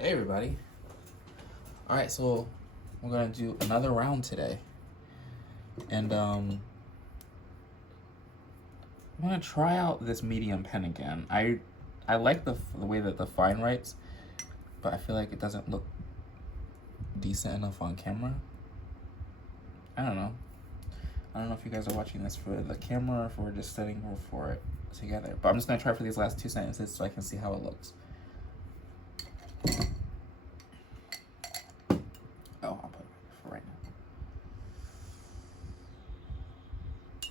Hey everybody. Alright, so we're gonna do another round today. And I'm gonna try out this medium pen again. I like the way that the fine writes, but I feel like it doesn't look decent enough on camera. I don't know. I don't know if you guys are watching this for the camera or if we're just studying for it together. But I'm just gonna try for these last two sentences so I can see how it looks. Oh, I'll put it for right now.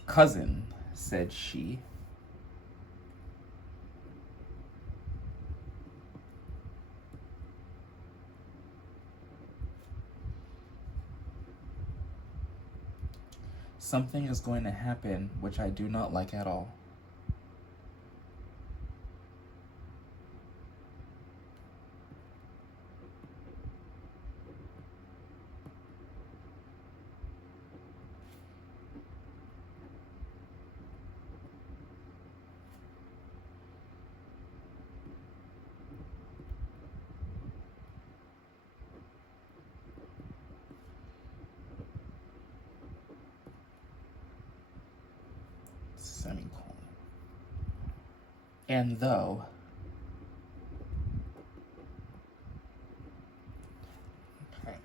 Cousin, said she. Something is going to happen which I do not like at all. Semicolon. And though okay.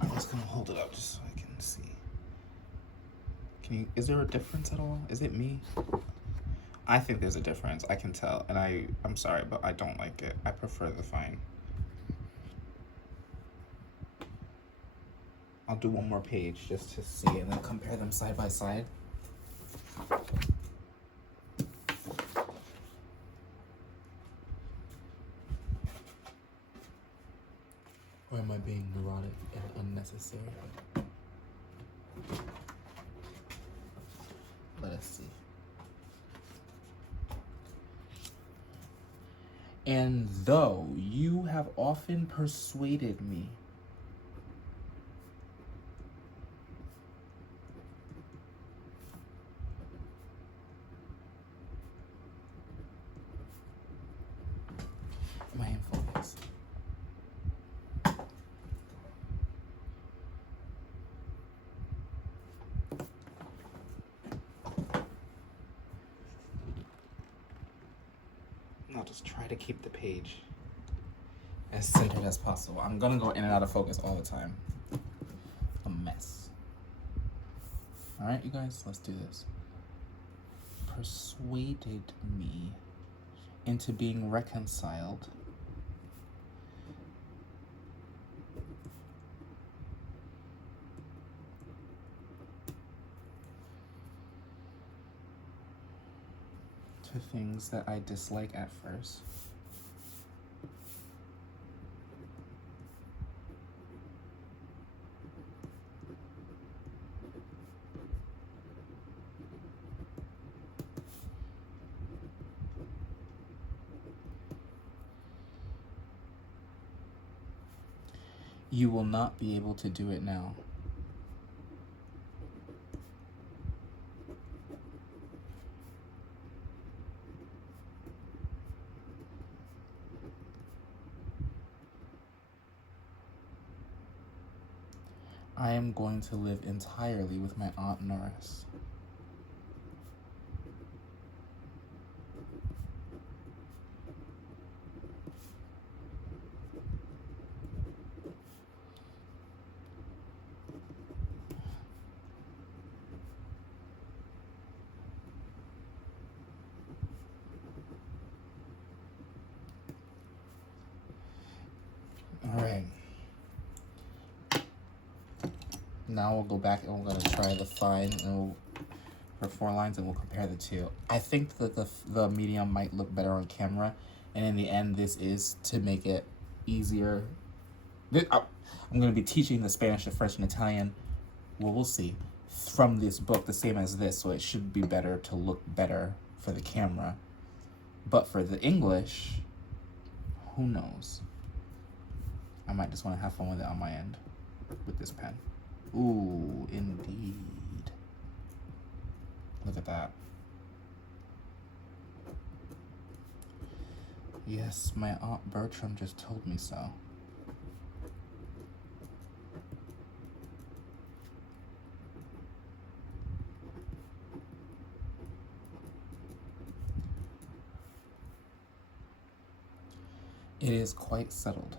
I'm just gonna hold it up just so I can see. Is there a difference at all? Is it me? I think there's a difference. I can tell. And I'm sorry, but I don't like it. I prefer the fine. I'll do one more page just to see and then compare them side by side. Or am I being neurotic and unnecessary? Let us see. And though you have often persuaded me am I in focus? I'll just try to keep the page as centered as possible. I'm gonna go in and out of focus all the time. A mess. All right, you guys, let's do this. Persuaded me into being reconciled to things that I dislike at first. You will not be able to do it now. I am going to live entirely with my Aunt Norris. All right. Now we'll go back and we're gonna try the fine for 4 lines and we'll compare the two. I think that the medium might look better on camera, and in the end, this is to make it easier. I'm gonna be teaching the Spanish, the French, and Italian. Well, we'll see. From this book, the same as this, so it should be better to look better for the camera. But for the English, who knows? I might just want to have fun with it on my end with this pen. Ooh, indeed. at that. Yes, my Aunt Bertram just told me so. It is quite settled.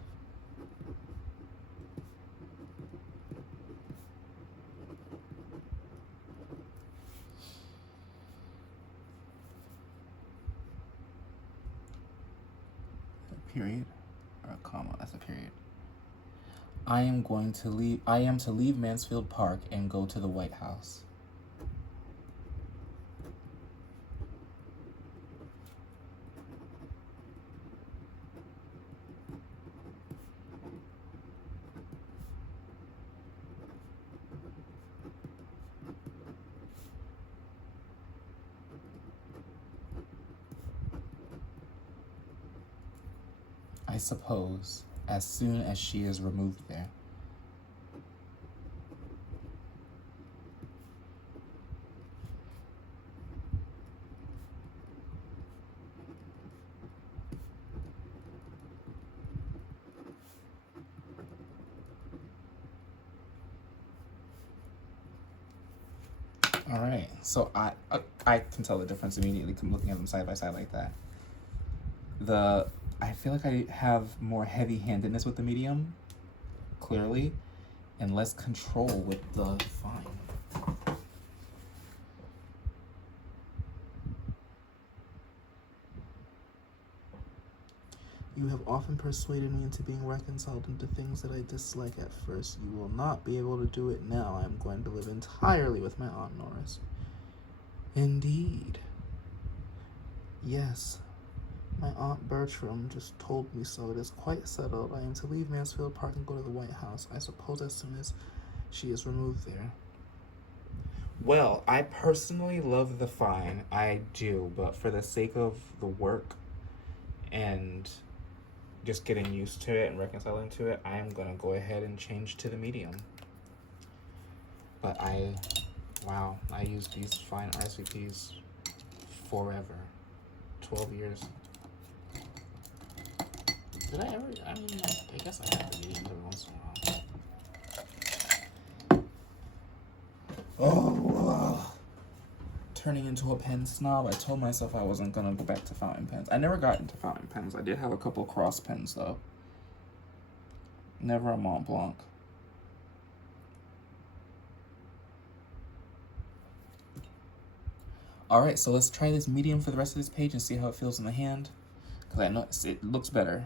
A period or a comma? That's a period. I am to leave Mansfield Park and go to the White House. I suppose, as soon as she is removed there. All right, so I can tell the difference immediately looking at them side by side like that. I feel like I have more heavy-handedness with the medium, clearly, and less control with the fine. You have often persuaded me into being reconciled into things that I dislike at first. You will not be able to do it now. I am going to live entirely with my Aunt Norris. Indeed. Yes. My Aunt Bertram just told me so. It is quite settled. I am to leave Mansfield Park and go to the White House. I suppose as soon as she is removed there. Well, I personally love the fine. I do, but for the sake of the work and just getting used to it and reconciling to it, I am going to go ahead and change to the medium. But wow, I use these fine RSVPs forever. 12 years. Did I ever? I mean, I guess I have the medium every once in a while. Oh, turning into a pen snob. I told myself I wasn't gonna go back to fountain pens. I never got into fountain pens. I did have a couple cross pens though. Never a Mont Blanc. All right, so let's try this medium for the rest of this page and see how it feels in the hand, because I know it looks better.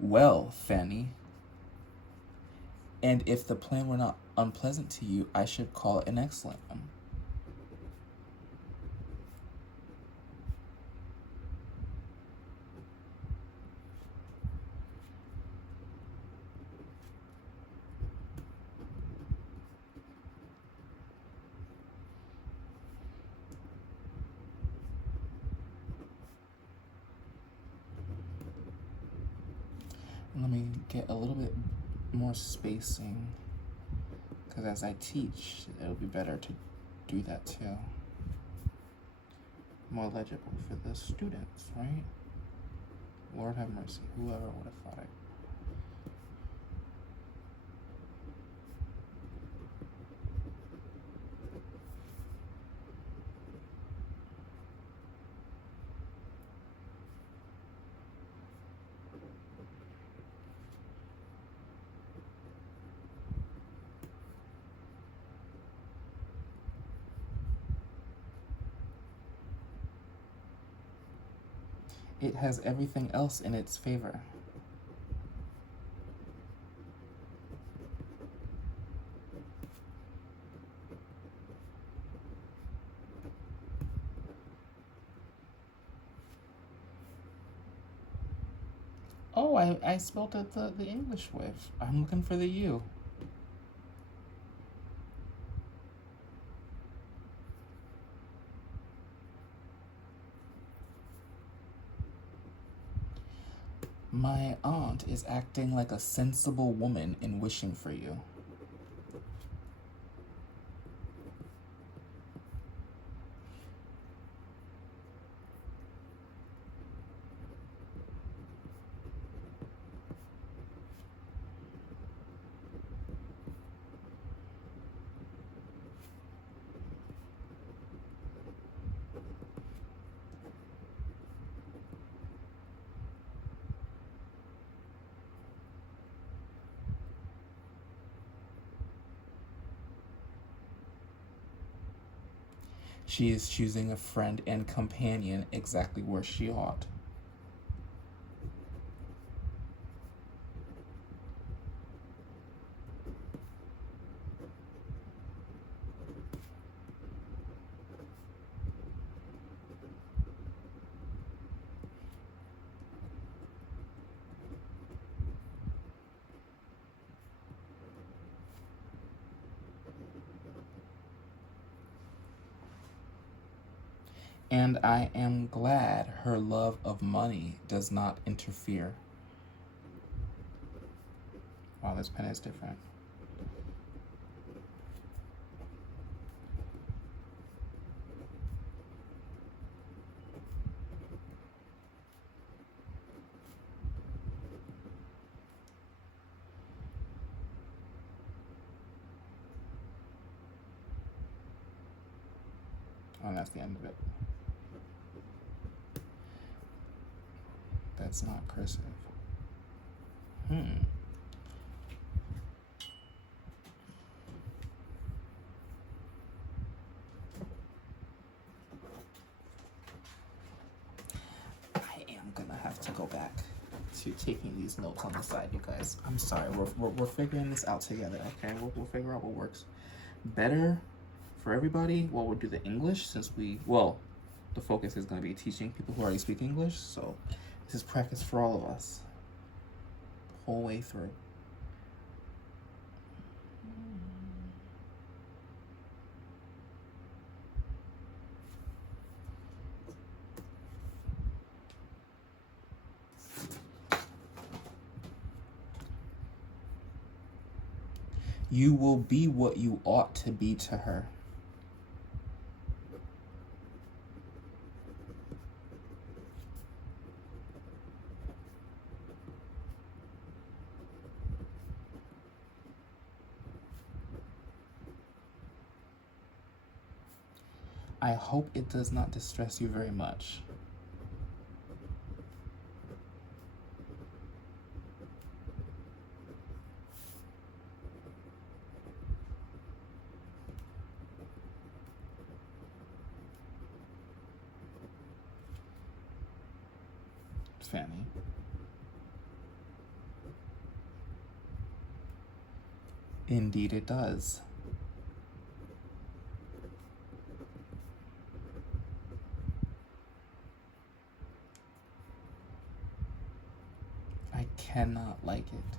Well, Fanny, and if the plan were not unpleasant to you, I should call it an excellent one. Let me get a little bit more spacing, because as I teach, it'll be better to do that too. More legible for the students, right? Lord have mercy, whoever would have thought it. It has everything else in its favor. Oh, I spelled it the English way. I'm looking for the U. My aunt is acting like a sensible woman in wishing for you. She is choosing a friend and companion exactly where she ought. And I am glad her love of money does not interfere. Wow, this pen is different. Oh, and that's the end of it. That's not cursive. I am gonna have to go back to taking these notes on the side, you guys. I'm sorry, we're figuring this out together, okay? We'll figure out what works better for everybody. Well, we'll do the English since the focus is gonna be teaching people who already speak English, so this is practice for all of us, the whole way through. You will be what you ought to be to her. I hope it does not distress you very much. Fanny. Indeed it does. I cannot like it.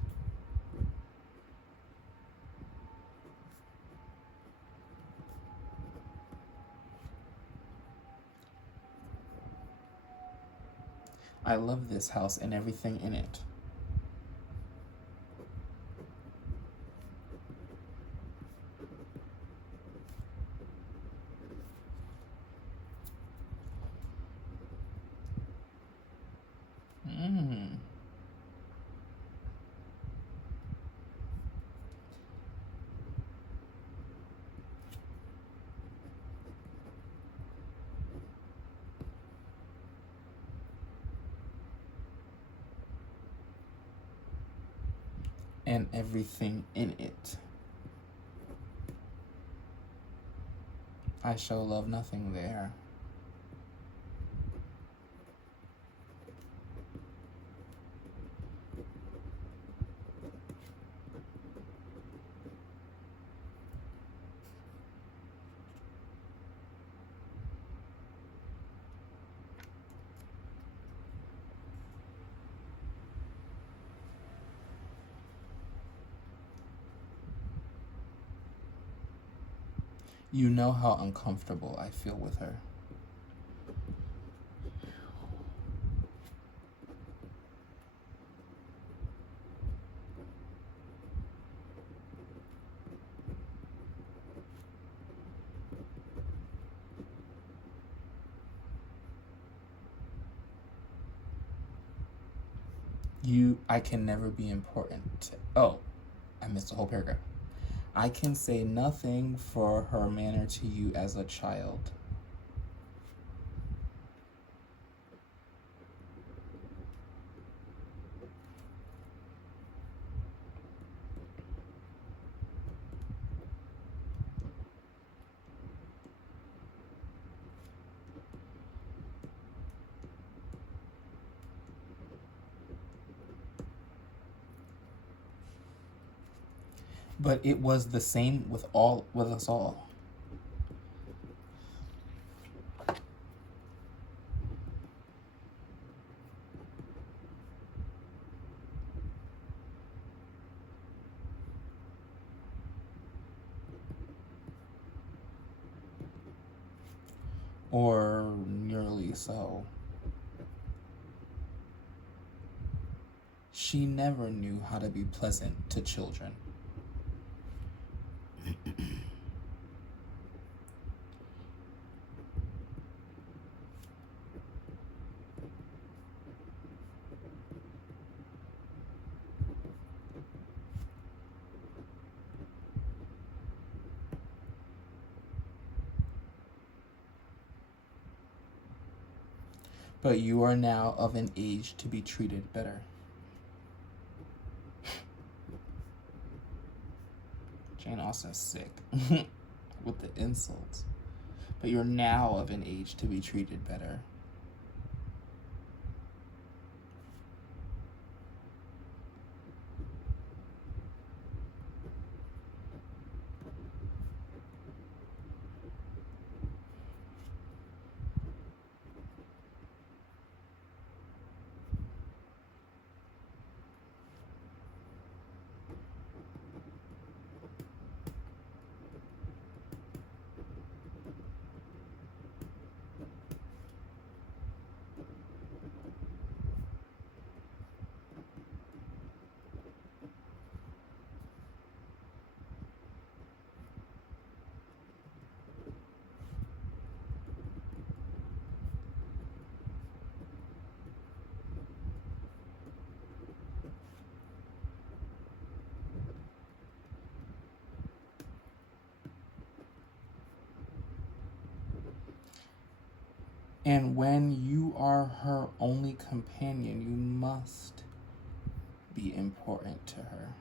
I love this house and everything in it. And everything in it. I shall love nothing there. You know how uncomfortable I feel with her. I can never be important. Oh, I missed a whole paragraph. I can say nothing for her manner to you as a child. But it was the same with us all. Or nearly so. She never knew how to be pleasant to children. But you are now of an age to be treated better. Jane Austen's sick with the insults. But you're now of an age to be treated better. And when you are her only companion, you must be important to her.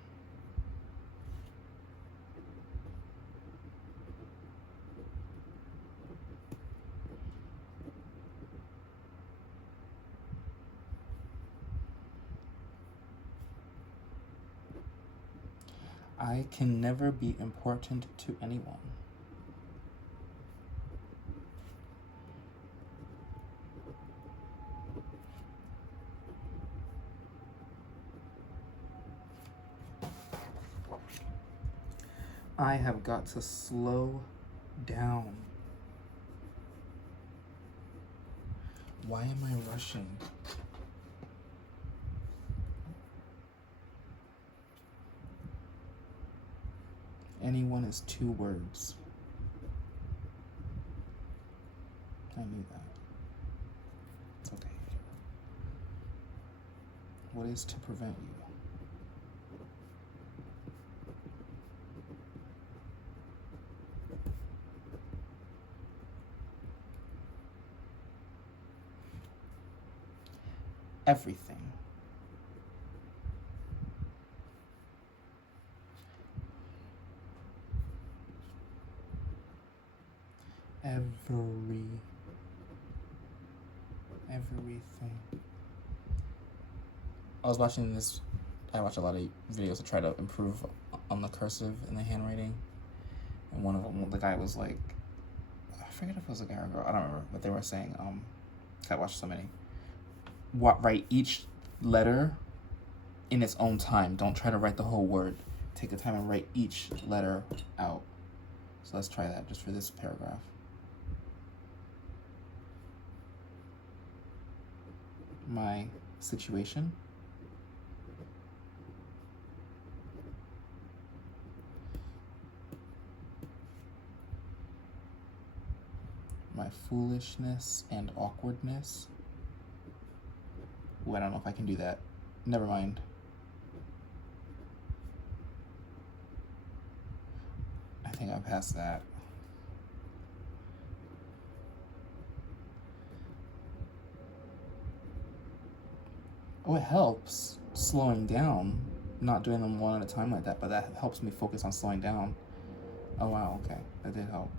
I can never be important to anyone. I have got to slow down. Why am I rushing? Anyone is 2 words. I knew that. It's okay. What is to prevent you? Everything. Everything. I was watching this. I watch a lot of videos to try to improve on the cursive and the handwriting. And one of them, the guy was like, I forget if it was a guy or a girl. I don't remember, but they were saying, I watched so many. Write each letter in its own time. Don't try to write the whole word. Take the time and write each letter out. So let's try that just for this paragraph. My situation. My foolishness and awkwardness. Ooh, I don't know if I can do that. Never mind. I think I'm past that. Oh, it helps slowing down, not doing them one at a time like that, but that helps me focus on slowing down. Oh, wow, okay, that did help.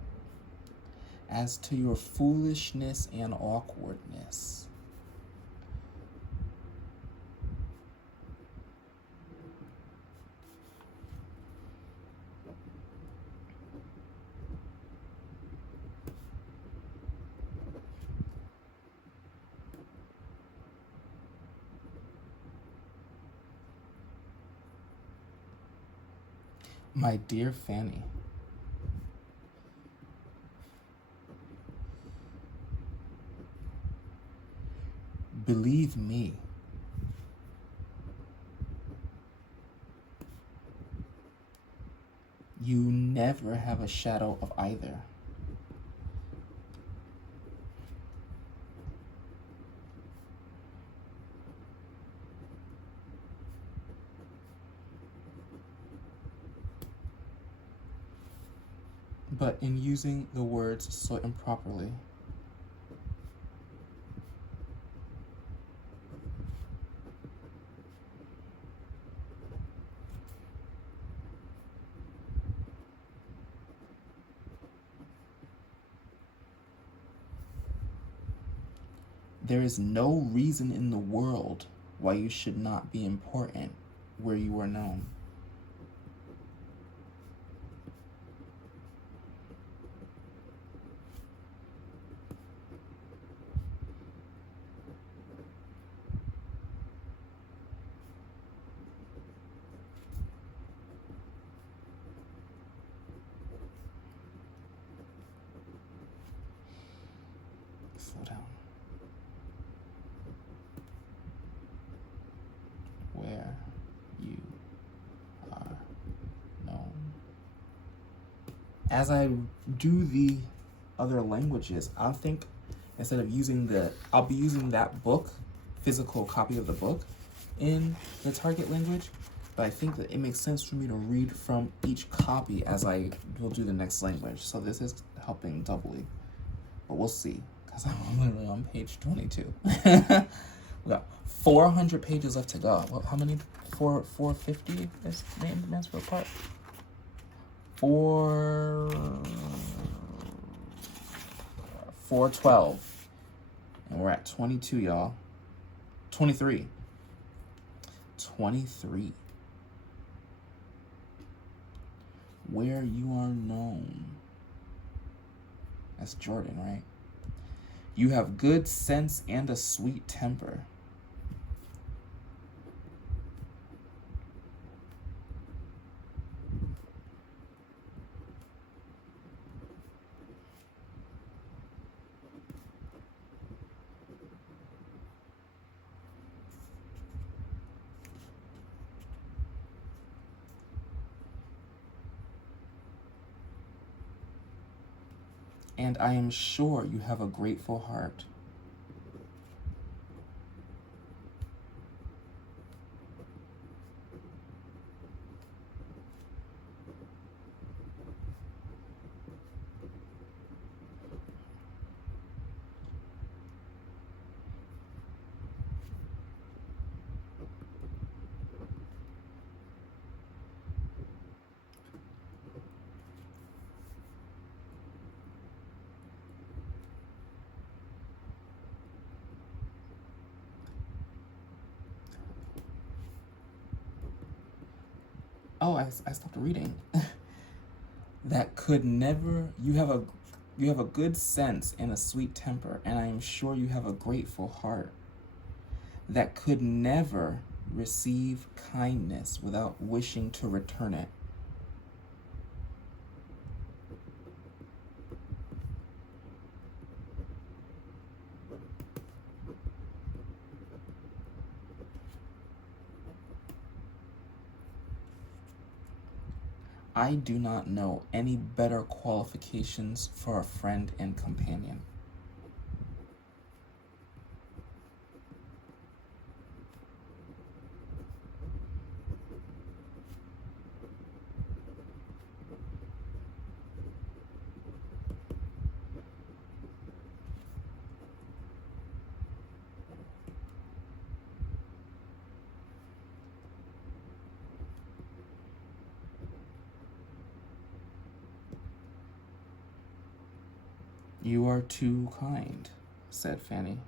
As to your foolishness and awkwardness. My dear Fanny, believe me, you never have a shadow of either. But in using the words so improperly, there is no reason in the world why you should not be important where you are known. Slow down. Where you are known. As I do the other languages, I'll think instead of I'll be using that book, physical copy of the book, in the target language. But I think that it makes sense for me to read from each copy as I will do the next language. So this is helping doubly. But we'll see, because I'm literally on page 22. We got 400 pages left to go. Well, how many? 450 is named Mansfield Park? 412. And we're at 22, y'all. 23. 23. Where you are known. That's Jordan, right? You have good sense and a sweet temper. And I am sure you have a grateful heart. Oh, I stopped reading. That could never, you have a good sense and a sweet temper, and I am sure you have a grateful heart. That could never receive kindness without wishing to return it. I do not know any better qualifications for a friend and companion. You are too kind, said Fanny.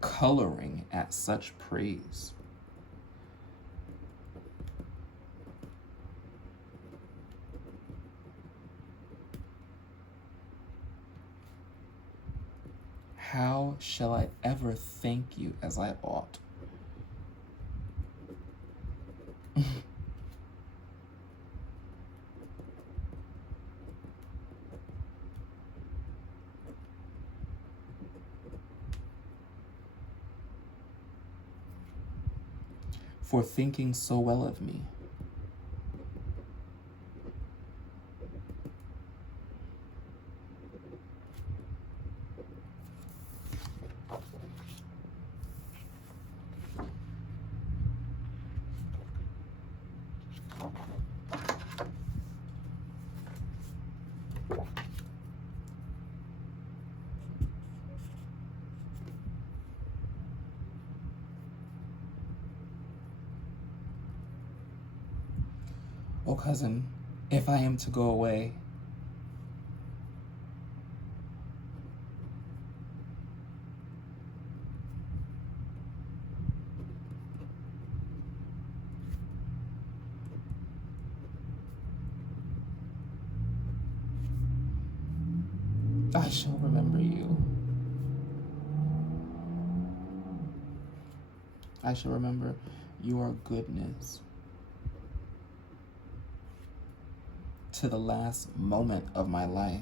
Coloring at such praise. How shall I ever thank you as I ought? For thinking so well of me. Oh, cousin, if I am to go away, I shall remember you. I shall remember your goodness to the last moment of my life.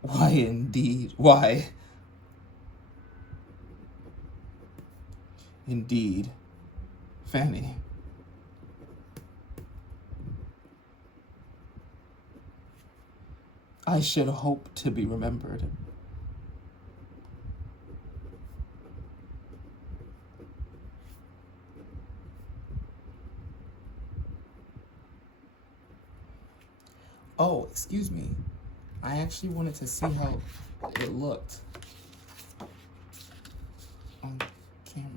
Why, indeed, why? Indeed, Fanny. I should hope to be remembered. Oh, excuse me. I actually wanted to see how it looked on camera.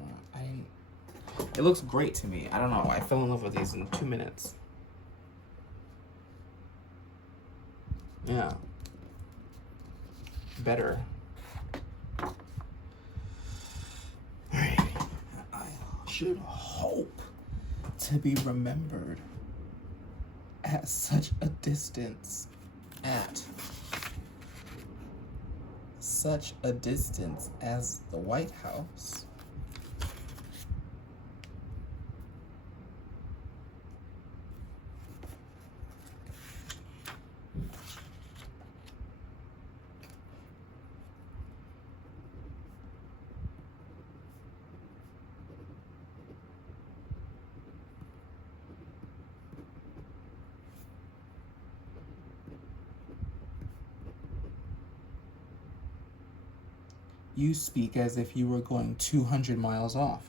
It looks great to me. I don't know. I fell in love with these in 2 minutes. Yeah. Better. Alright. I should hope to be remembered at such a distance. At such a distance as the White House. You speak as if you were going 200 miles off.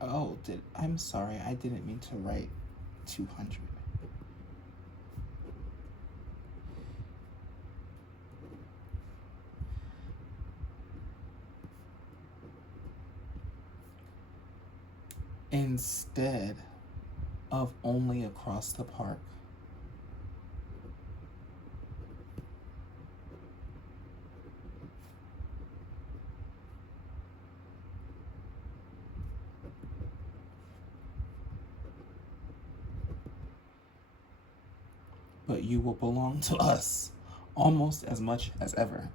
Oh, I'm sorry, I didn't mean to write 200. Instead of only across the park. But you will belong to us almost as much as ever.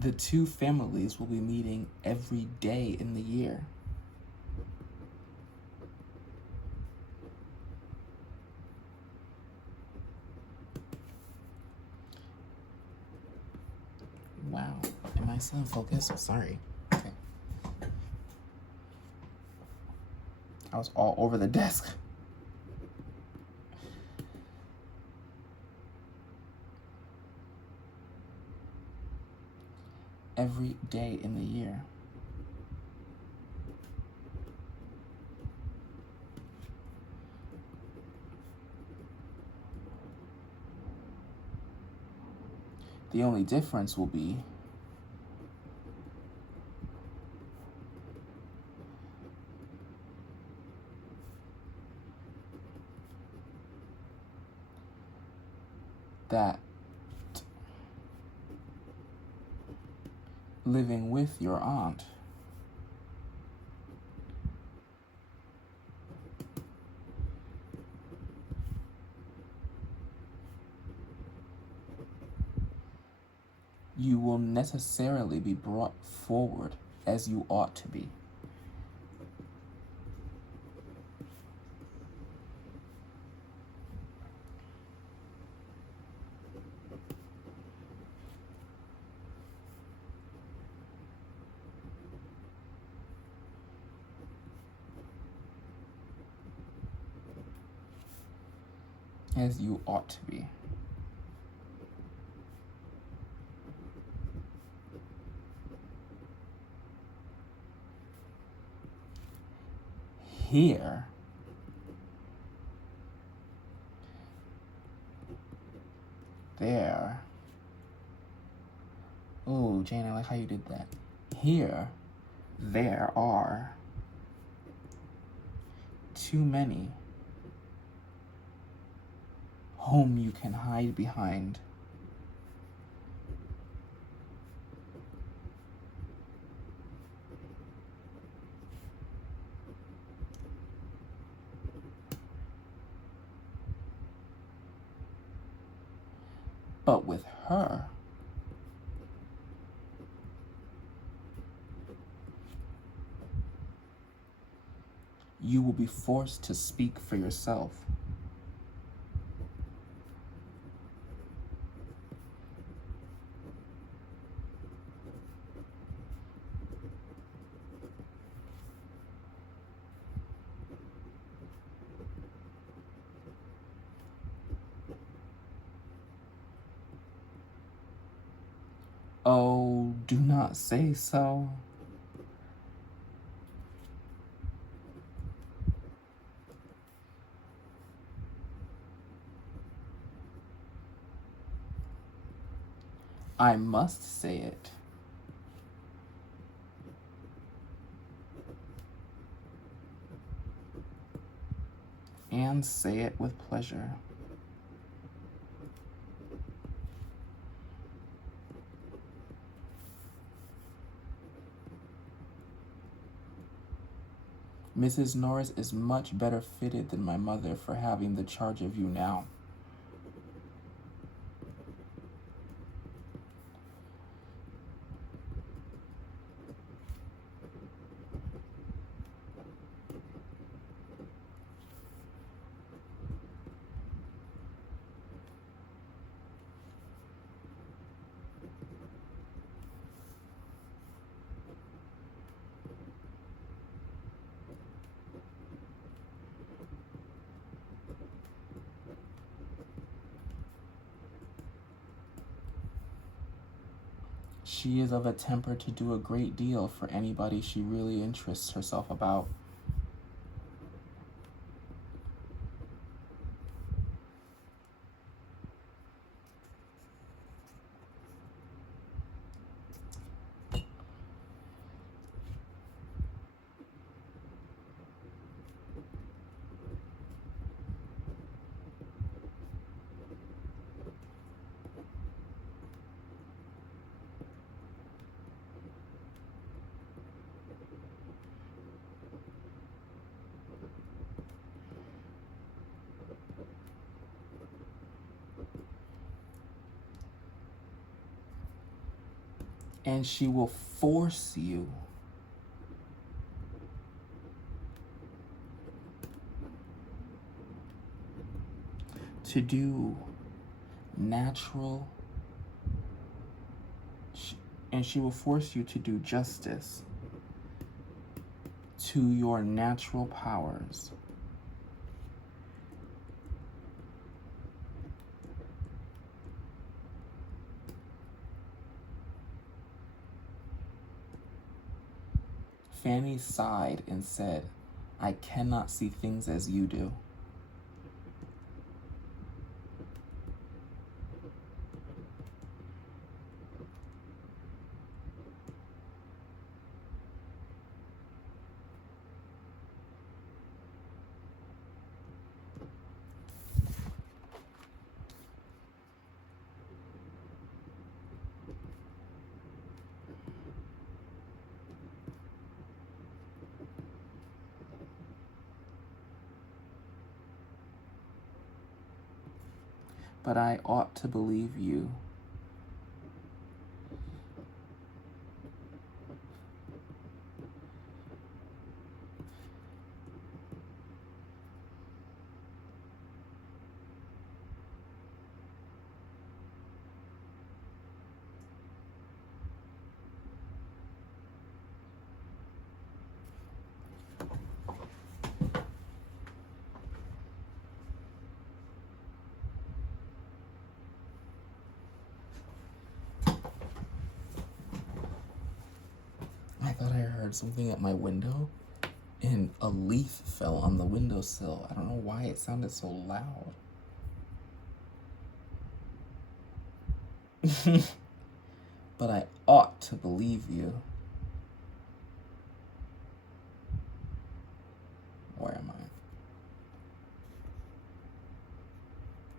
The two families will be meeting every day in the year. Wow. Am I still in focus? Sorry. Okay. I was all over the desk. every day in the year. The only difference will be that living with your aunt you will necessarily be brought forward as you ought to be. As you ought to be. Here, there. Oh, Jane, I like how you did that. Here, there are too many whom you can hide behind. But with her, you will be forced to speak for yourself. Oh, do not say so. I must say it. And say it with pleasure. Mrs. Norris is much better fitted than my mother for having the charge of you now. She is of a temper to do a great deal for anybody she really interests herself about. And she will force you to do natural, and she will force you to do justice to your natural powers. Fanny sighed and said, I cannot see things as you do. But I ought to believe you. I thought I heard something at my window, and a leaf fell on the windowsill. I don't know why it sounded so loud. But I ought to believe you. Where am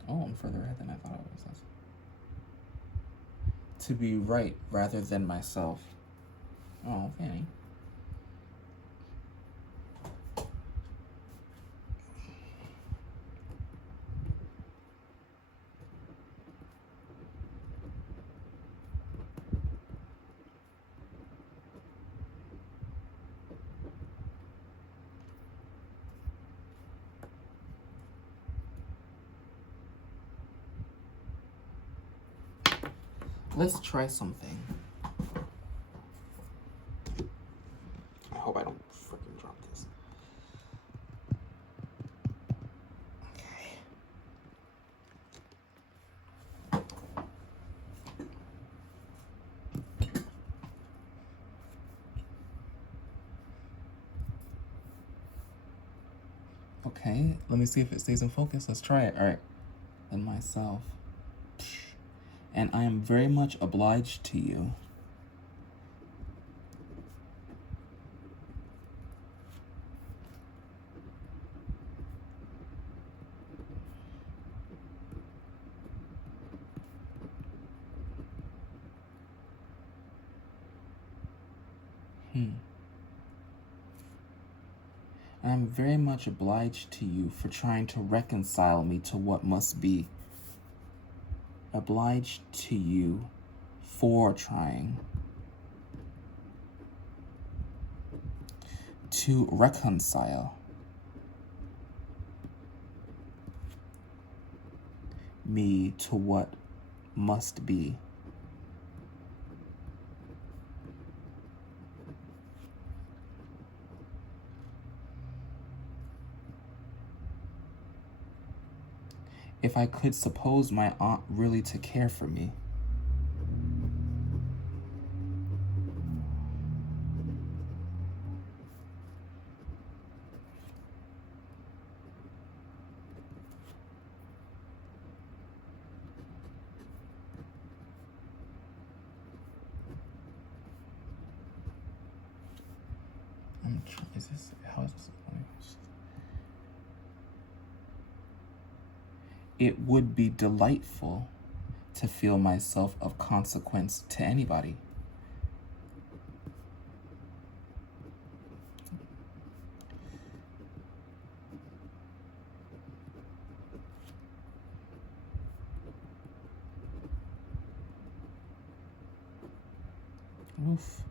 I? Oh, I'm further ahead than I thought I was. To be right rather than myself. Oh, Fanny. Let's try something. I hope I don't freaking drop this. Okay, let me see if it stays in focus. Let's try it. All right. And myself. And I am very much obliged to you. I am very much obliged to you for trying to reconcile me to what must be. Obliged to you for trying to reconcile me to what must be. If I could suppose my aunt really to care for me. How is this? It would be delightful to feel myself of consequence to anybody. Oof.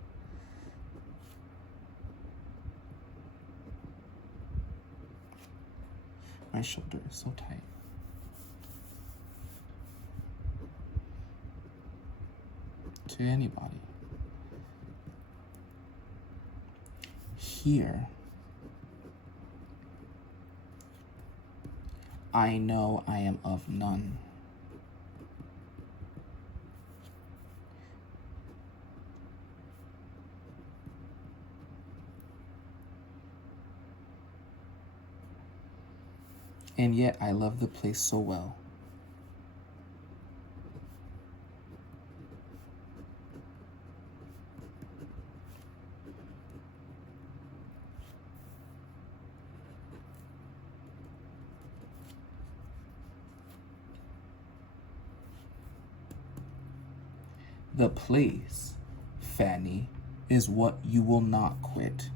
My shoulder is so tight. To anybody. Here, I know I am of none. and yet I love the place so well. The place, Fanny, is what you will not quit.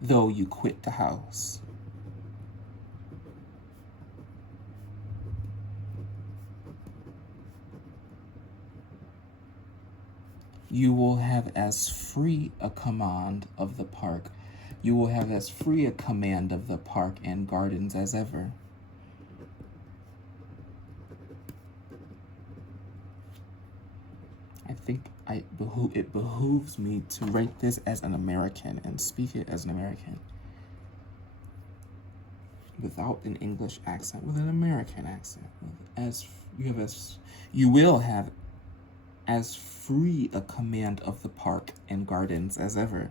Though you quit the house. You will have as free a command of the park. You will have as free a command of the park and gardens as ever. I think it behooves me to write this as an American and speak it as an American. Without an English accent, with an American accent. You will have as free a command of the park and gardens as ever.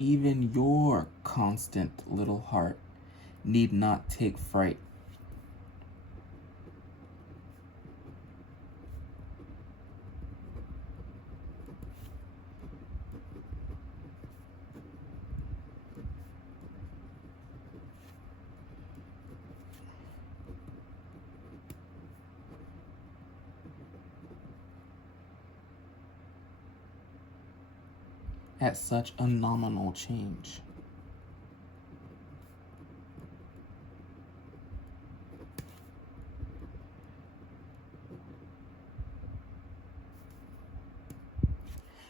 Even your constant little heart need not take fright. At such a nominal change.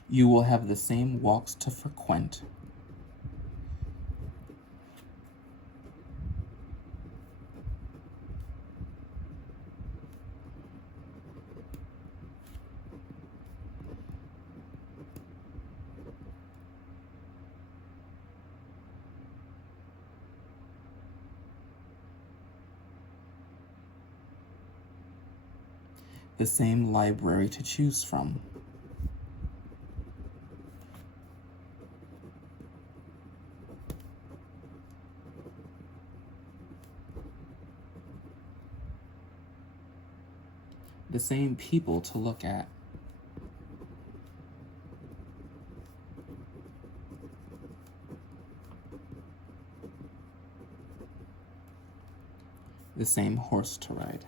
You will have the same walks to frequent. The same library to choose from. The same people to look at. The same horse to ride.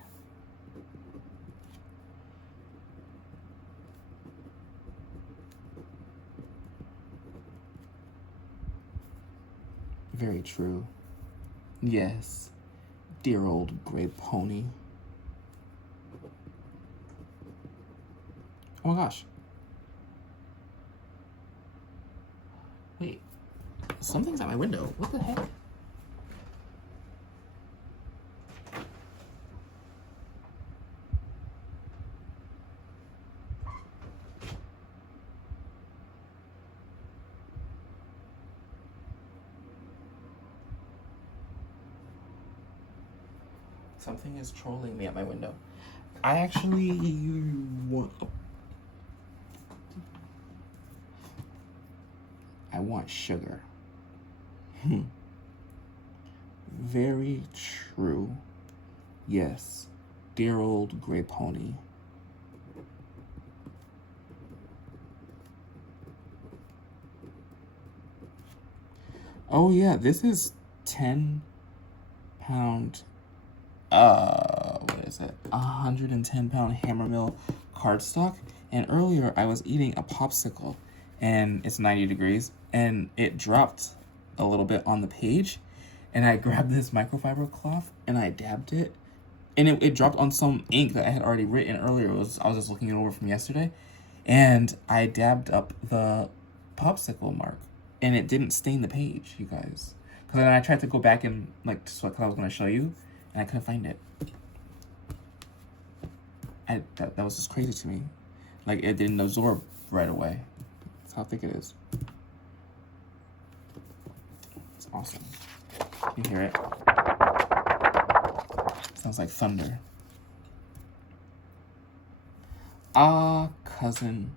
Very true. Yes, dear old gray pony. Oh my gosh. Wait, something's at my window. What the heck? Something is trolling me at my window. I actually want sugar. Very true. Yes, dear old gray pony. Oh yeah, this is 10-pound, what is it? 110-pound Hammermill cardstock. And earlier I was eating a popsicle and it's 90 degrees and it dropped a little bit on the page. And I grabbed this microfiber cloth and I dabbed it. And it dropped on some ink that I had already written earlier. I was just looking it over from yesterday. And I dabbed up the popsicle mark, and it didn't stain the page, you guys. Because then I tried to go back and, like, cause I was going to show you, and I couldn't find it. That was just crazy to me. Like, it didn't absorb right away. That's how thick it is. It's awesome. You hear it? Sounds like thunder. Ah, cousin,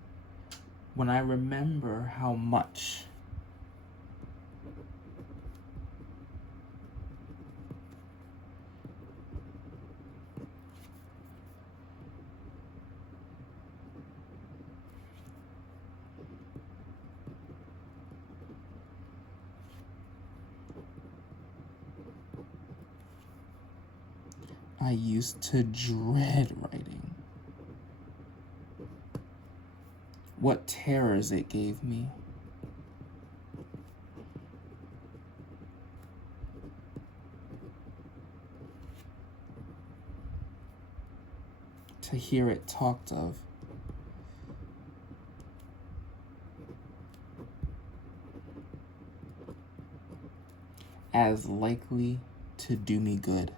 when I remember how much I used to dread writing, what terrors it gave me. To hear it talked of. As likely to do me good.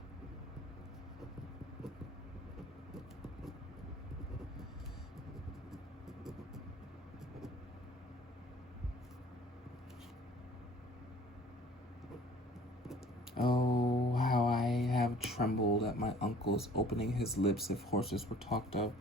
Oh, how I have trembled at my uncle's opening his lips if horses were talked of.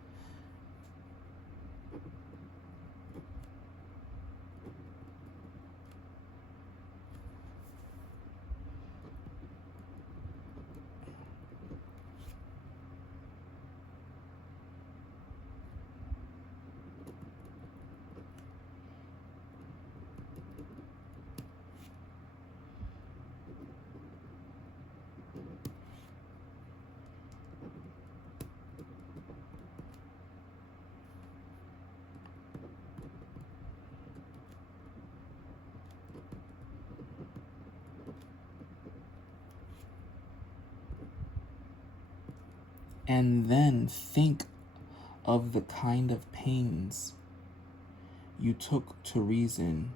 And then think of the kind of pains you took to reason.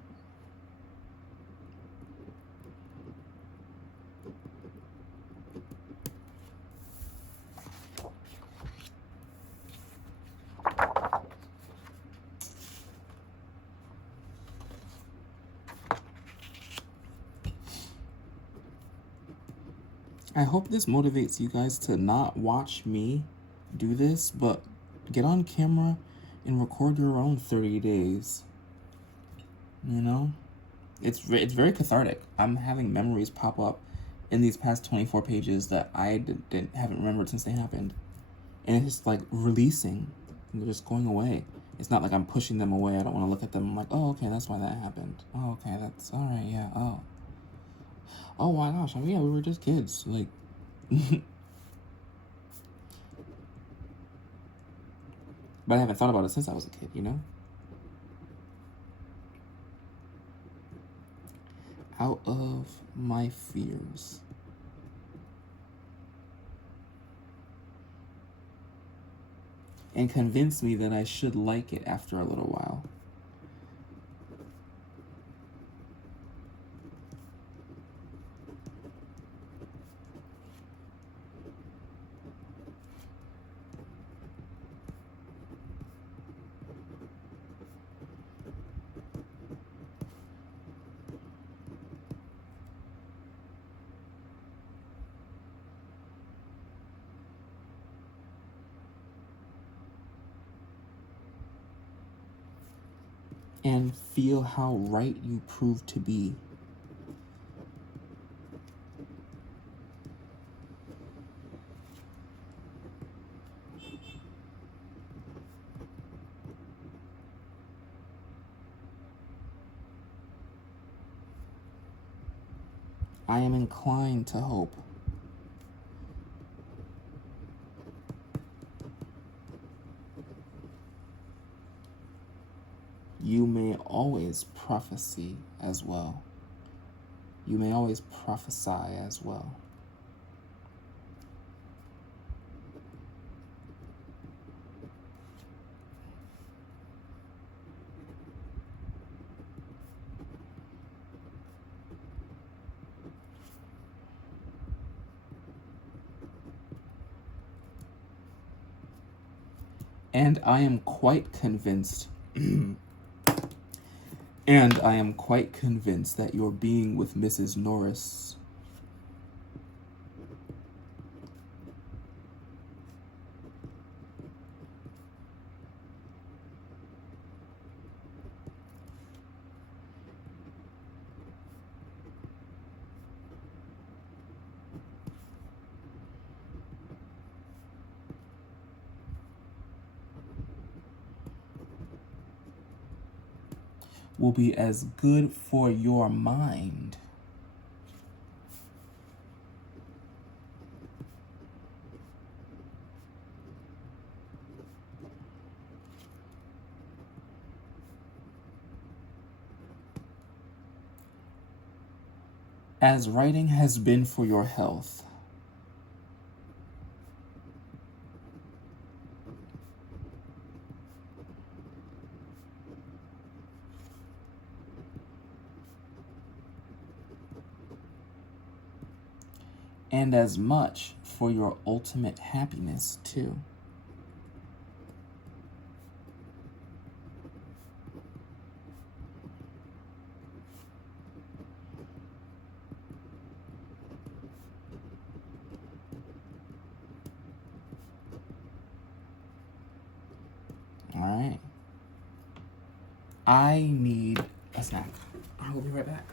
I hope this motivates you guys to not watch me do this, but get on camera and record your own 30 days. You know? It's very cathartic. I'm having memories pop up in these past 24 pages that I haven't remembered since they happened. And it's just like releasing. And they're just going away. It's not like I'm pushing them away. I don't want to look at them. I'm like, oh, okay, that's why that happened. Oh, okay, that's all right, yeah, oh. Oh my gosh, yeah, we were just kids. Like, but I haven't thought about it since I was a kid, you know? Out of my fears. And convince me that I should like it after a little while. And feel how right you prove to be. I am inclined to hope. You may always prophesy as well. You may always prophesy as well. And I am quite convinced, and I am quite convinced that your being with Mrs. Norris will be as good for your mind as writing has been for your health. And as much for your ultimate happiness, too. All right. I need a snack. I will be right back.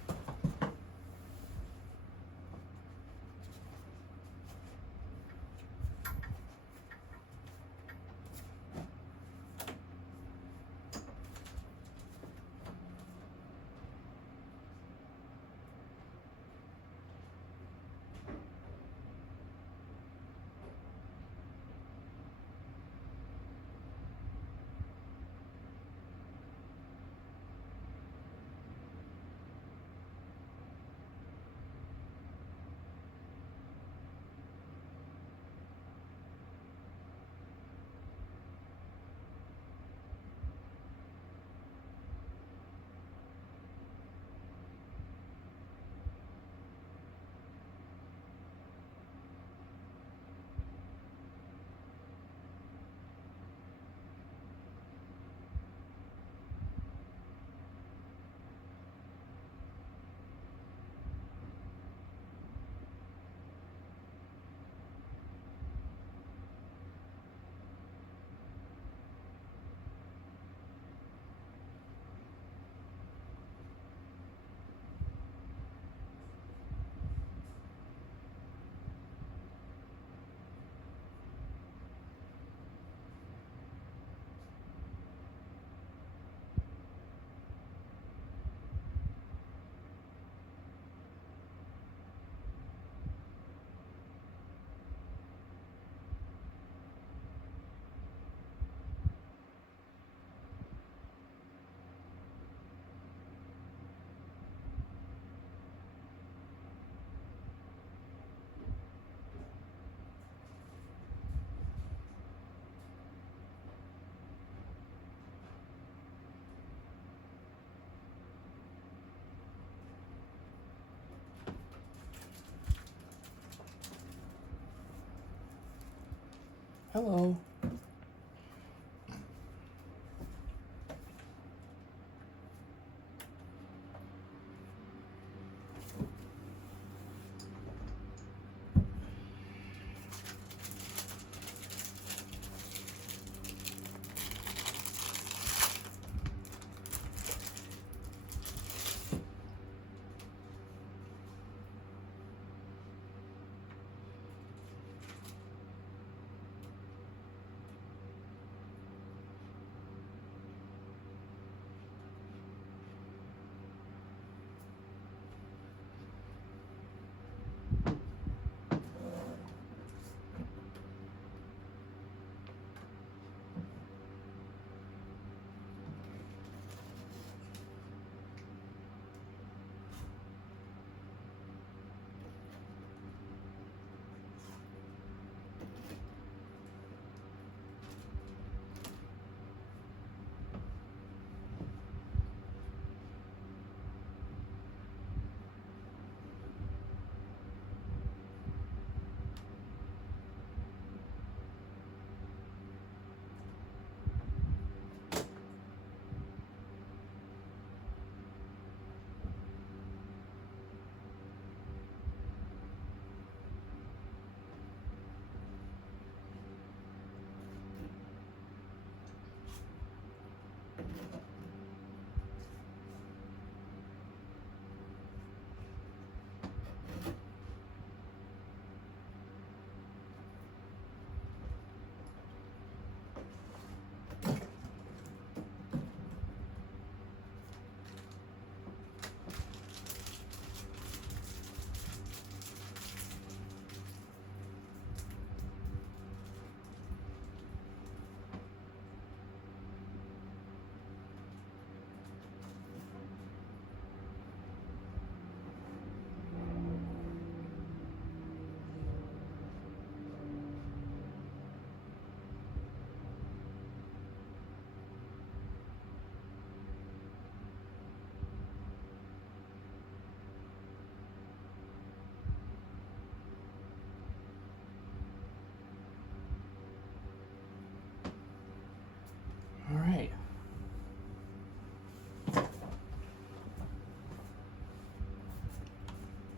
Hello.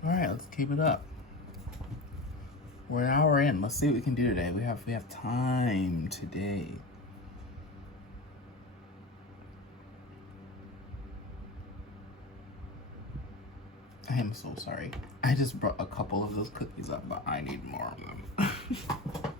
All right, let's keep it up. We're an hour in. Let's see what we can do today. We have time today. I am so sorry. I just brought a couple of those cookies up, but I need more of them.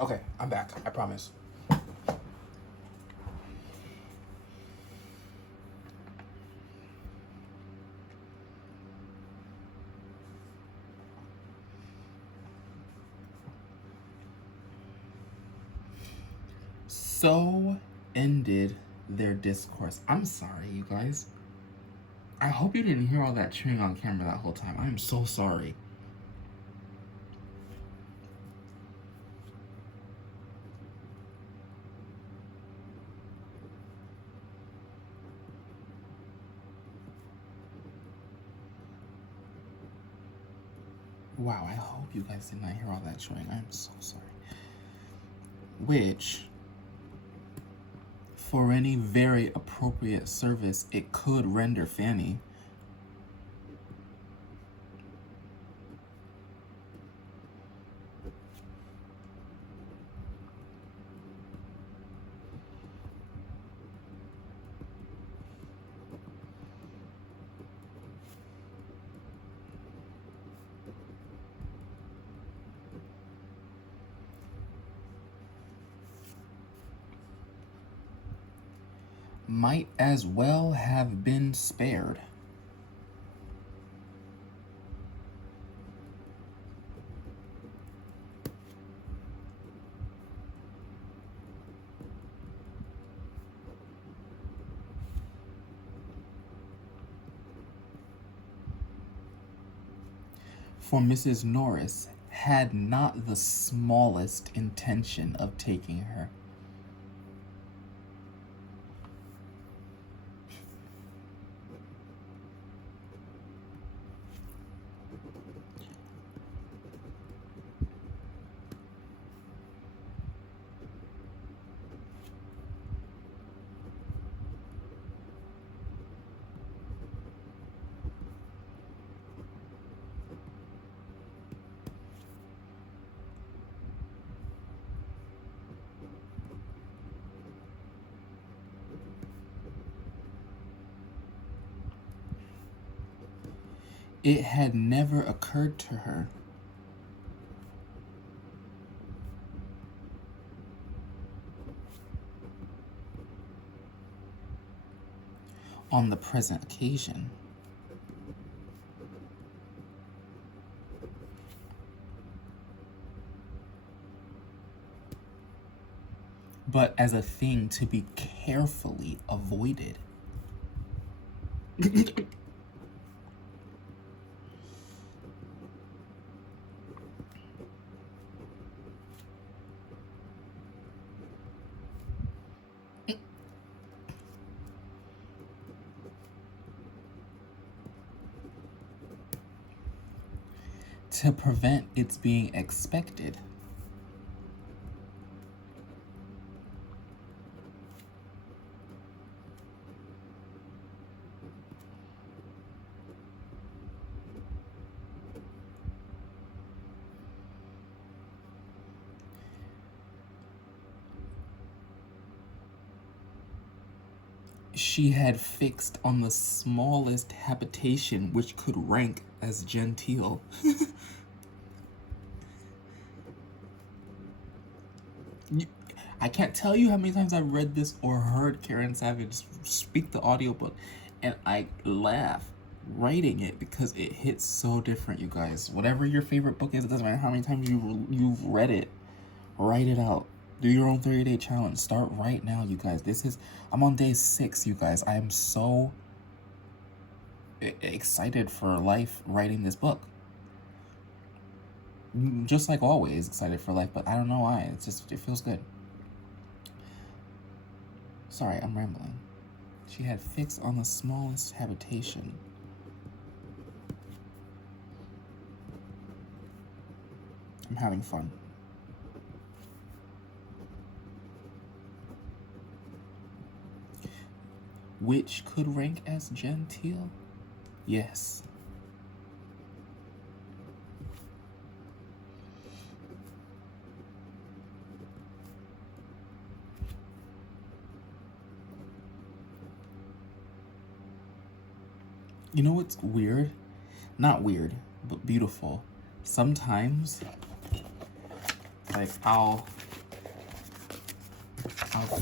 Okay, I'm back. I promise. So ended their discourse. I'm sorry, you guys. I hope you didn't hear all that chewing on camera that whole time. I am so sorry. Wow, I hope you guys did not hear all that chewing. I'm so sorry. Which, for any very appropriate service, it could render Fanny. Might as well have been spared. For Mrs. Norris had not the smallest intention of taking her. It had never occurred to her on the present occasion. But as a thing to be carefully avoided. to prevent its being expected. She had fixed on the smallest habitation which could rank as genteel. I can't tell you how many times I've read this or heard Karen Savage speak the audiobook, and I laugh writing it because it hits so different, you guys. Whatever your favorite book is, it doesn't matter how many times you've read it. Write it out. Do your own 30-day challenge. Start right now, you guys. I'm on day 6, you guys. I am so excited for life writing this book. Just like always, excited for life, but I don't know why. It feels good. Sorry, I'm rambling. She had fixed on the smallest habitation. I'm having fun. Which could rank as genteel? Yes. You know what's weird? Not weird, but beautiful. Sometimes, like, I'll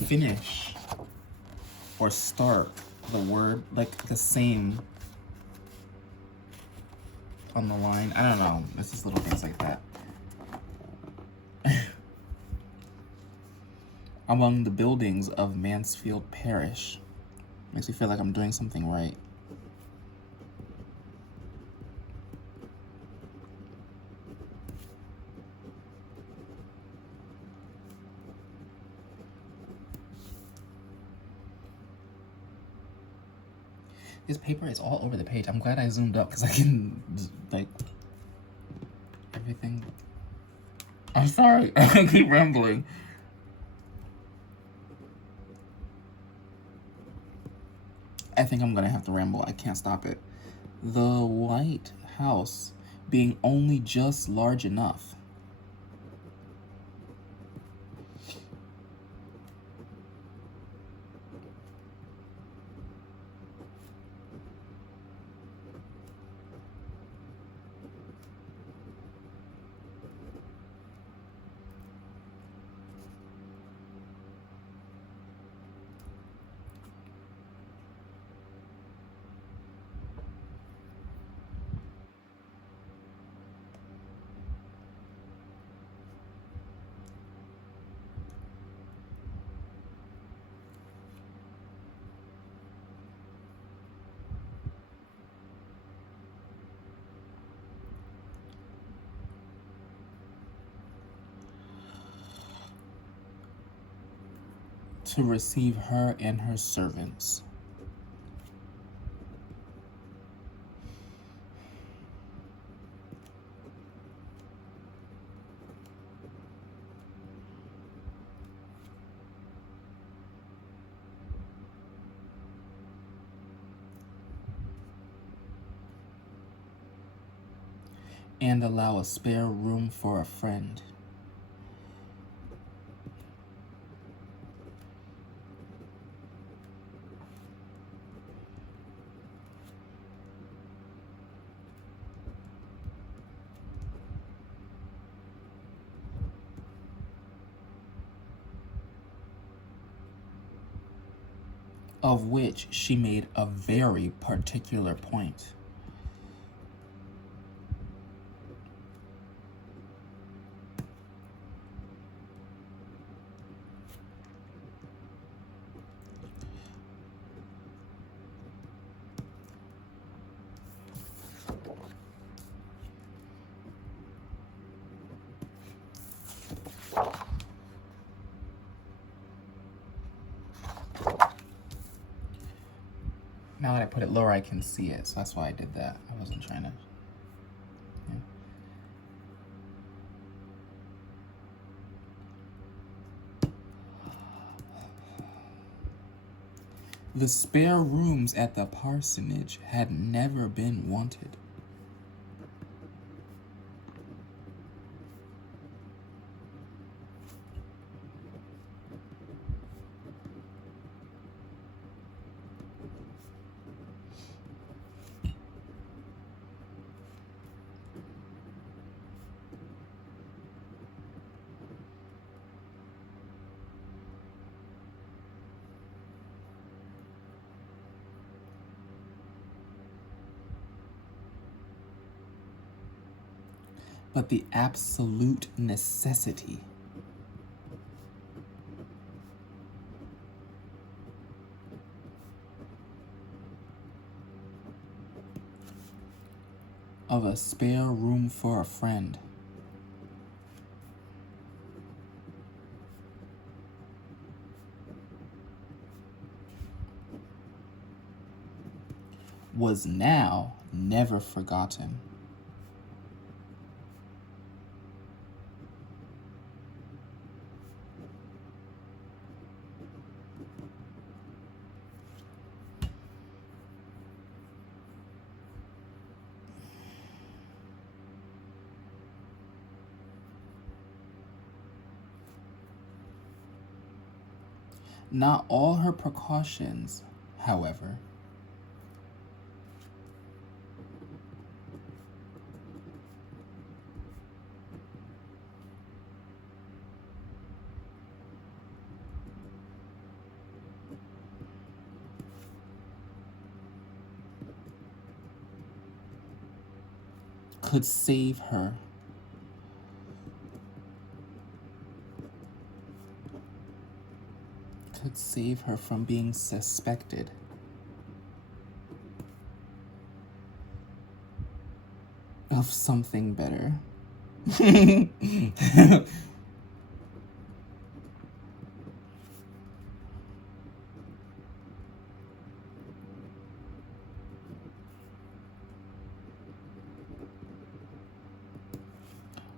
finish or start the word like the same on the line. I don't know. It's just little things like that. Among the buildings of Mansfield Parish. Makes me feel like I'm doing something right. This paper is all over the page. I'm glad I zoomed up because I can, like, everything. I'm sorry. I keep rambling. I think I'm gonna have to ramble. I can't stop it. The White House being only just large enough. To receive her and her servants. And allow a spare room for a friend. Of which she made a very particular point. Now that I put it lower, I can see it, so that's why I did that. I wasn't trying to... Yeah. The spare rooms at the parsonage had never been wanted. But the absolute necessity of a spare room for a friend was now never forgotten. Not all her precautions, however, could save her. Could save her from being suspected of something better.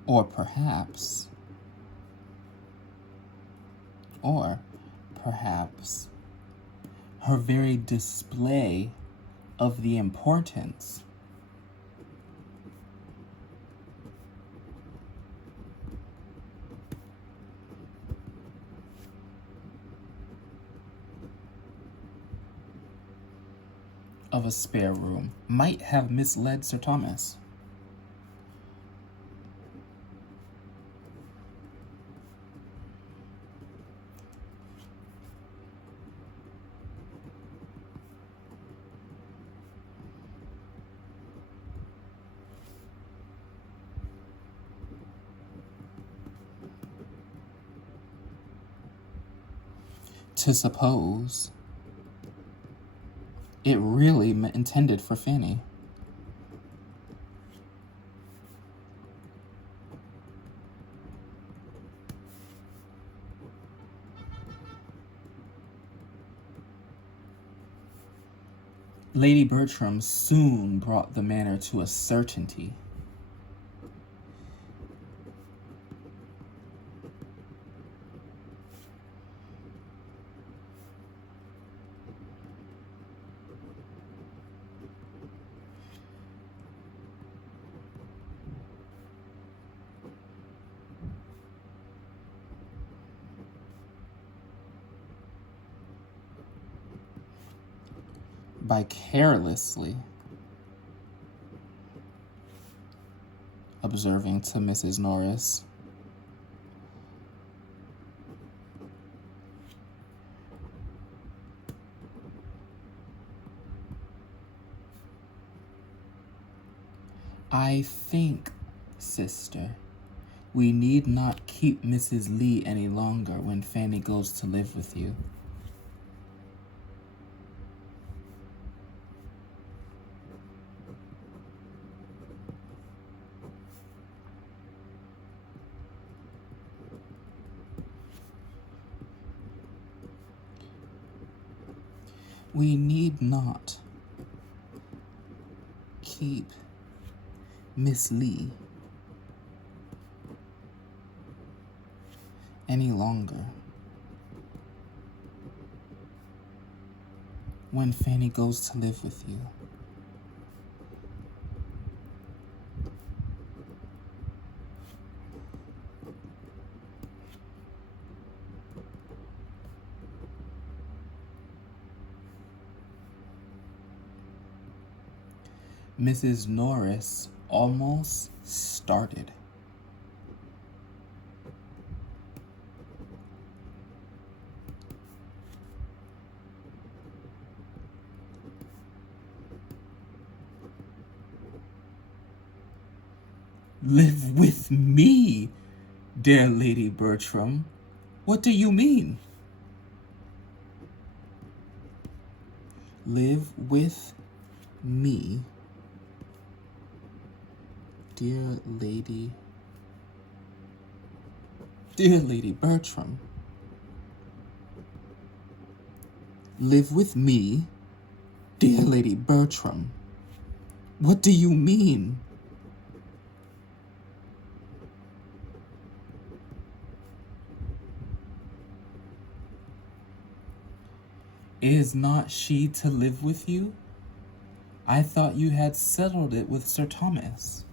Or perhaps her very display of the importance of a spare room might have misled Sir Thomas. To suppose it really intended for Fanny. Lady Bertram soon brought the matter to a certainty. By carelessly observing to Mrs. Norris, I think, sister, we need not keep Mrs. Lee any longer when Fanny goes to live with you. We need not keep Miss Lee any longer when Fanny goes to live with you. Mrs. Norris almost started. Live with me, dear Lady Bertram. What do you mean? Live with me, dear Lady Bertram. Live with me, dear Lady Bertram. What do you mean? Is not she to live with you? I thought you had settled it with Sir Thomas.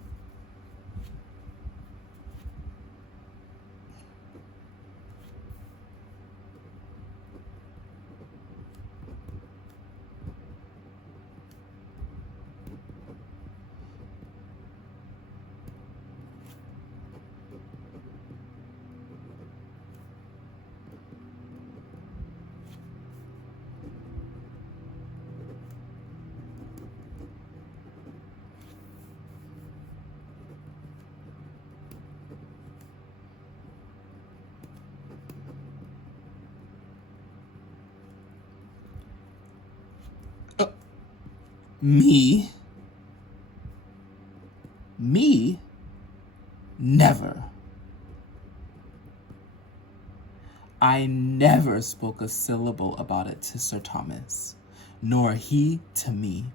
Me? Me? Never. I never spoke a syllable about it to Sir Thomas, nor he to me.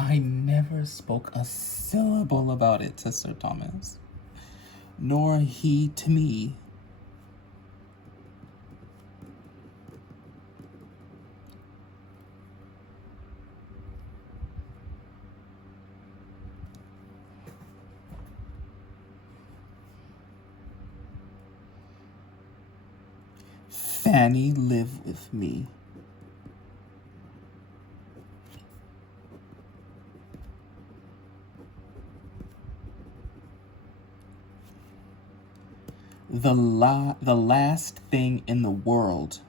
I never spoke a syllable about it to Sir Thomas, nor he to me. Fanny live with me. The last thing in the world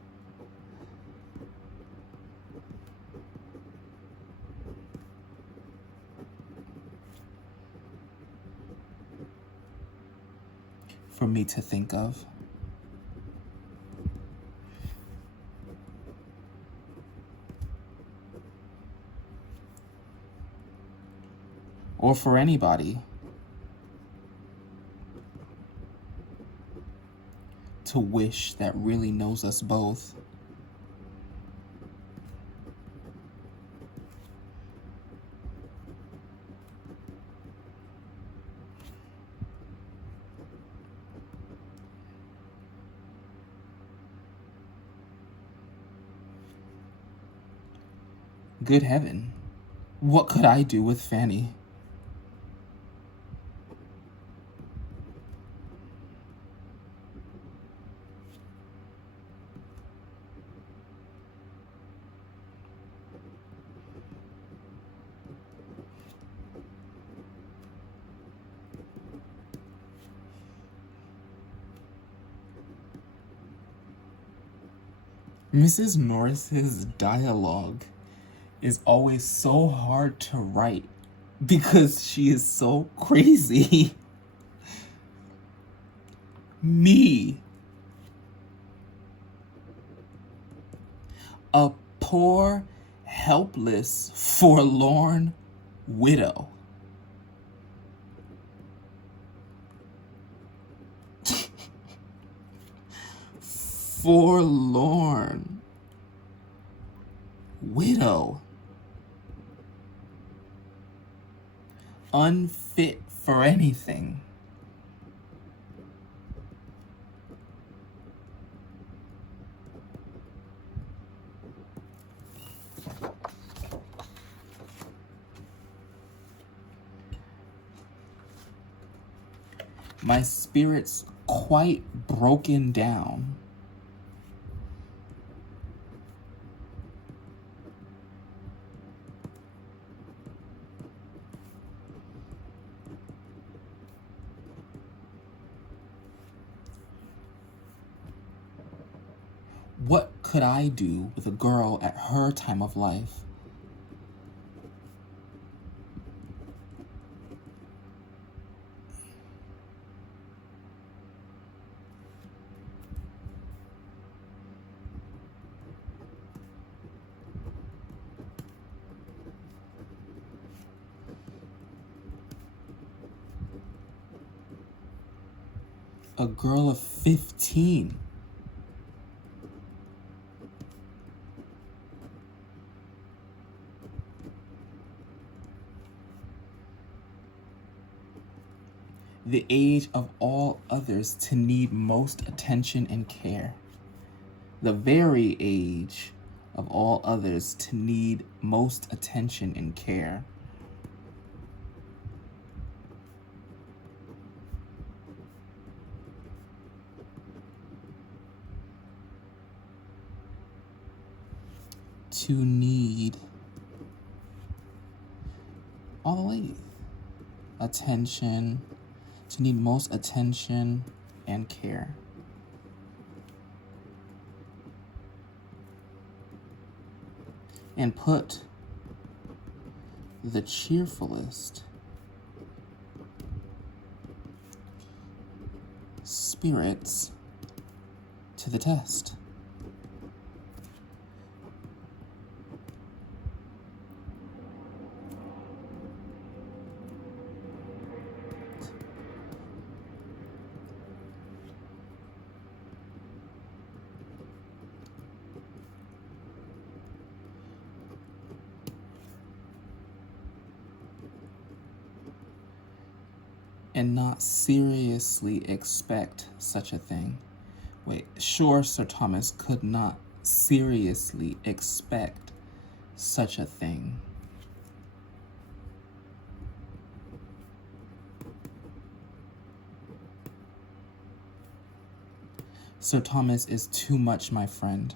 for me to think of. Or for anybody to wish that really knows us both. Good heaven, what could I do with Fanny? Mrs. Norris's dialogue is always so hard to write because she is so crazy. Me, a poor, helpless, forlorn widow. forlorn, widow, unfit for anything. My spirit's quite broken down. What could I do with a girl at her time of life? A girl of 15. The age of all others to need most attention and care. The very age of all others to need most attention and care. To need all the ladies. Attention, to need most attention and care. And put the cheerfulest spirits to the test. And not seriously expect such a thing. Wait, sure, Sir Thomas could not seriously expect such a thing. Sir Thomas is too much my friend.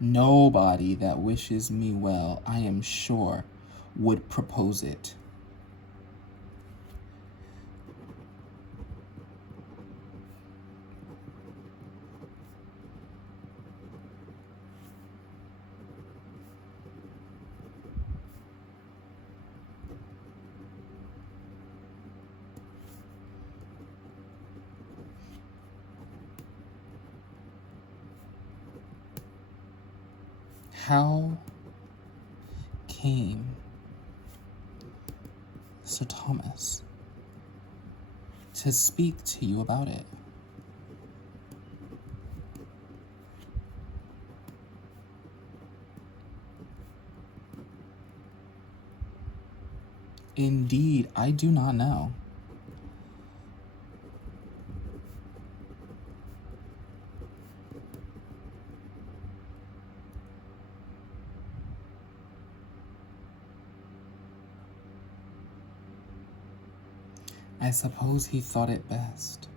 Nobody that wishes me well, I am sure, would propose it. How came Sir Thomas to speak to you about it? Indeed, I do not know. I suppose he thought it best.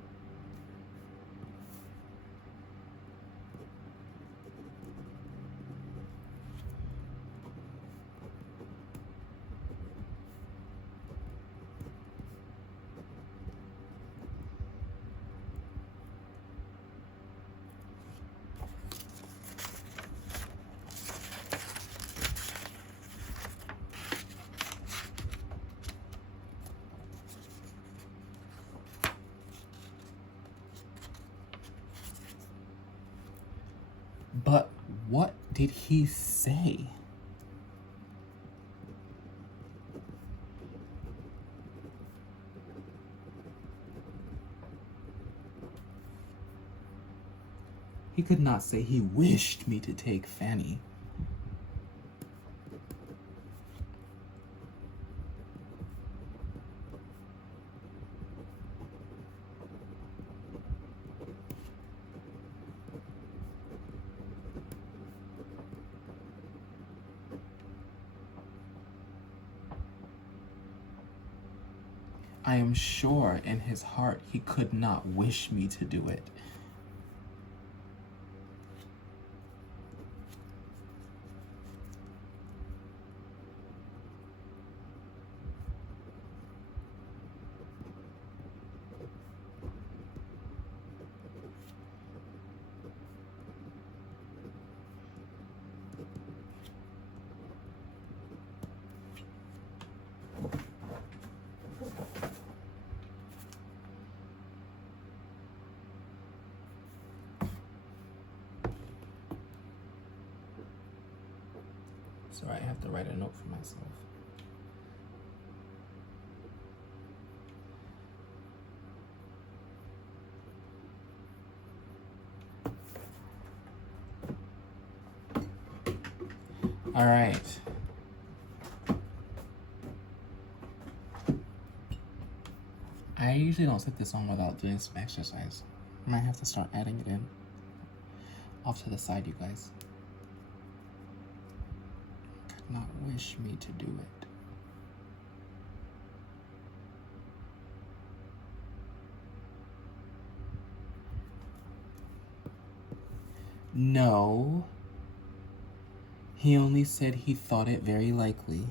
But What did he say? He could not say he wished me to take Fanny. I am sure in his heart he could not wish me to do it. So I have to write a note for myself. All right. I usually don't set this on without doing some exercise. I might have to start adding it in. Off to the side, you guys. Could not wish me to do it. No. He only said he thought it very likely.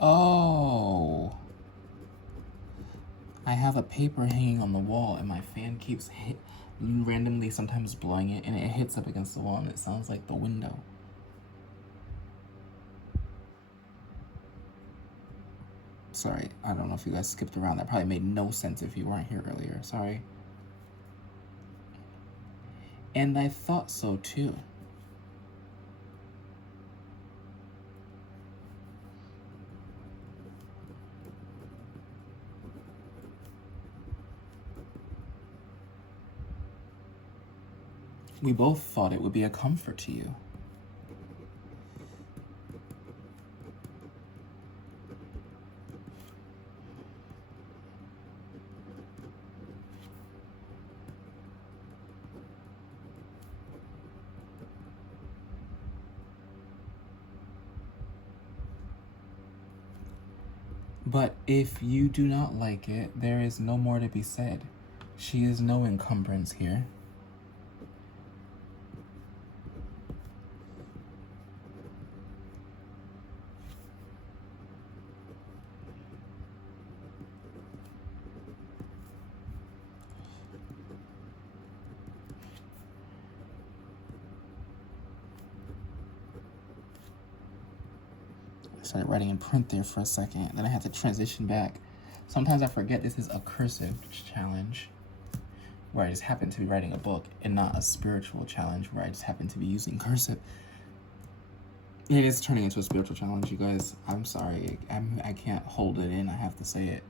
Oh. I have a paper hanging on the wall and my fan keeps randomly sometimes blowing it and it hits up against the wall and it sounds like the window. Sorry, I don't know if you guys skipped around. That probably made no sense if you weren't here earlier. Sorry. And I thought so too. We both thought it would be a comfort to you. But if you do not like it, there is no more to be said. She is no encumbrance here. I started writing in print there for a second, then I had to transition back. Sometimes I forget this is a cursive challenge, where I just happen to be writing a book, and not a spiritual challenge where I just happen to be using cursive. It is turning into a spiritual challenge, you guys. I'm sorry. I can't hold it in. I have to say it.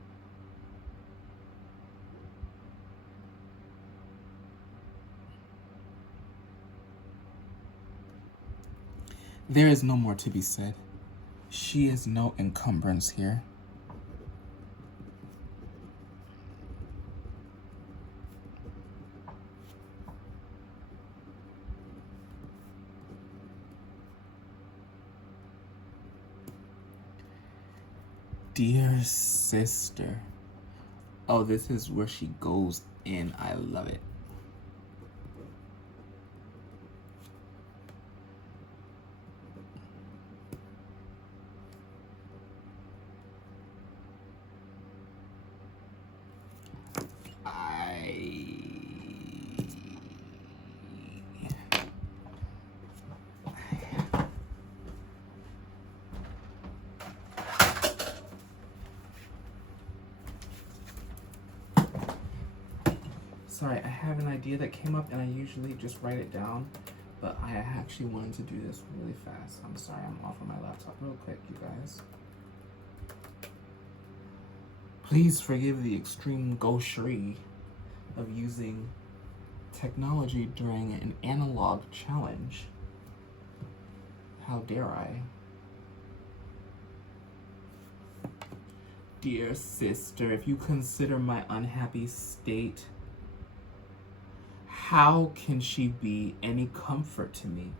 There is no more to be said. She is no encumbrance here. Dear sister. Oh, this is where she goes in. I love it. Sorry, I have an idea that came up and I usually just write it down, but I actually wanted to do this really fast. I'm sorry, I'm off of my laptop real quick, you guys. Please forgive the extreme gaucherie of using technology during an analog challenge. How dare I? Dear sister, if you consider my unhappy state, how can she be any comfort to me?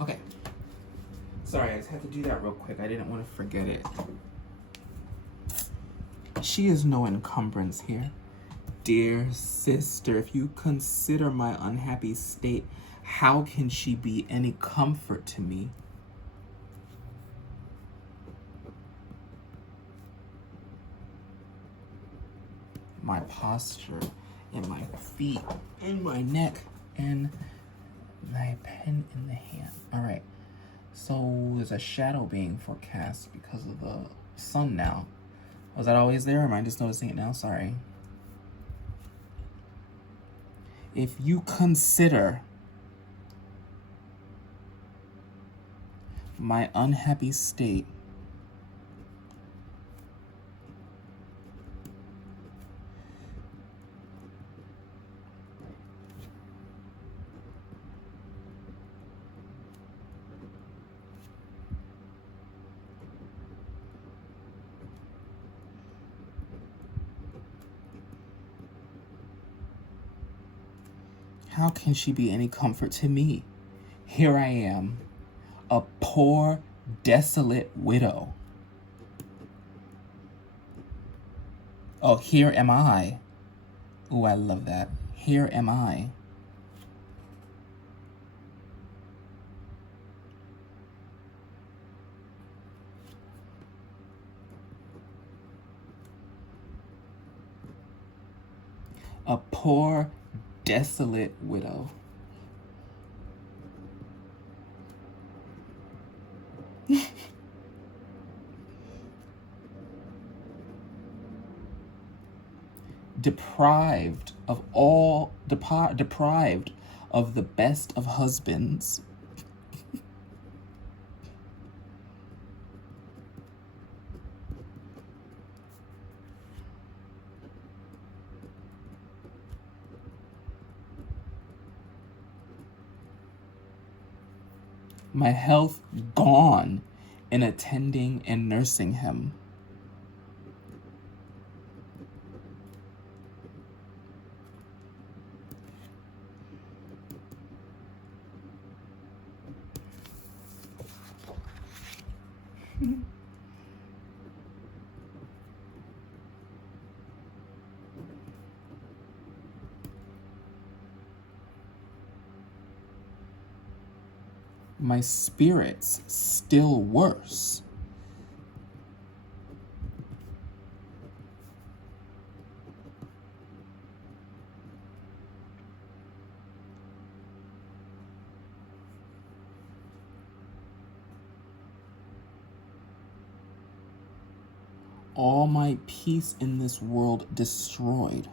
Okay. Sorry, I just had to do that real quick. I didn't want to forget it. She is no encumbrance here. Dear sister, if you consider my unhappy state, how can she be any comfort to me? My posture, and my feet, and my neck, and my pen in the hand. All right. So there's a shadow being forecast because of the sun now. Was that always there, or am I just noticing it now? Sorry. If you consider my unhappy state, how can she be any comfort to me? Here I am, a poor, desolate widow. Oh, here am I. Oh, I love that. Here am I. A poor, desolate widow. deprived of the best of husbands. My health gone in attending and nursing him. My spirits still worse. All my peace in this world destroyed.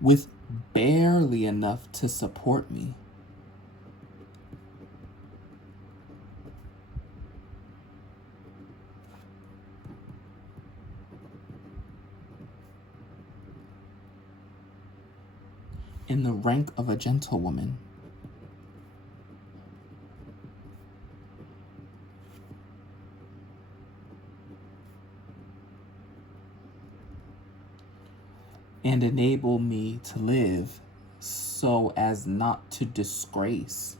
With barely enough to support me. in the rank of a gentlewoman. And enable me to live so as not to disgrace.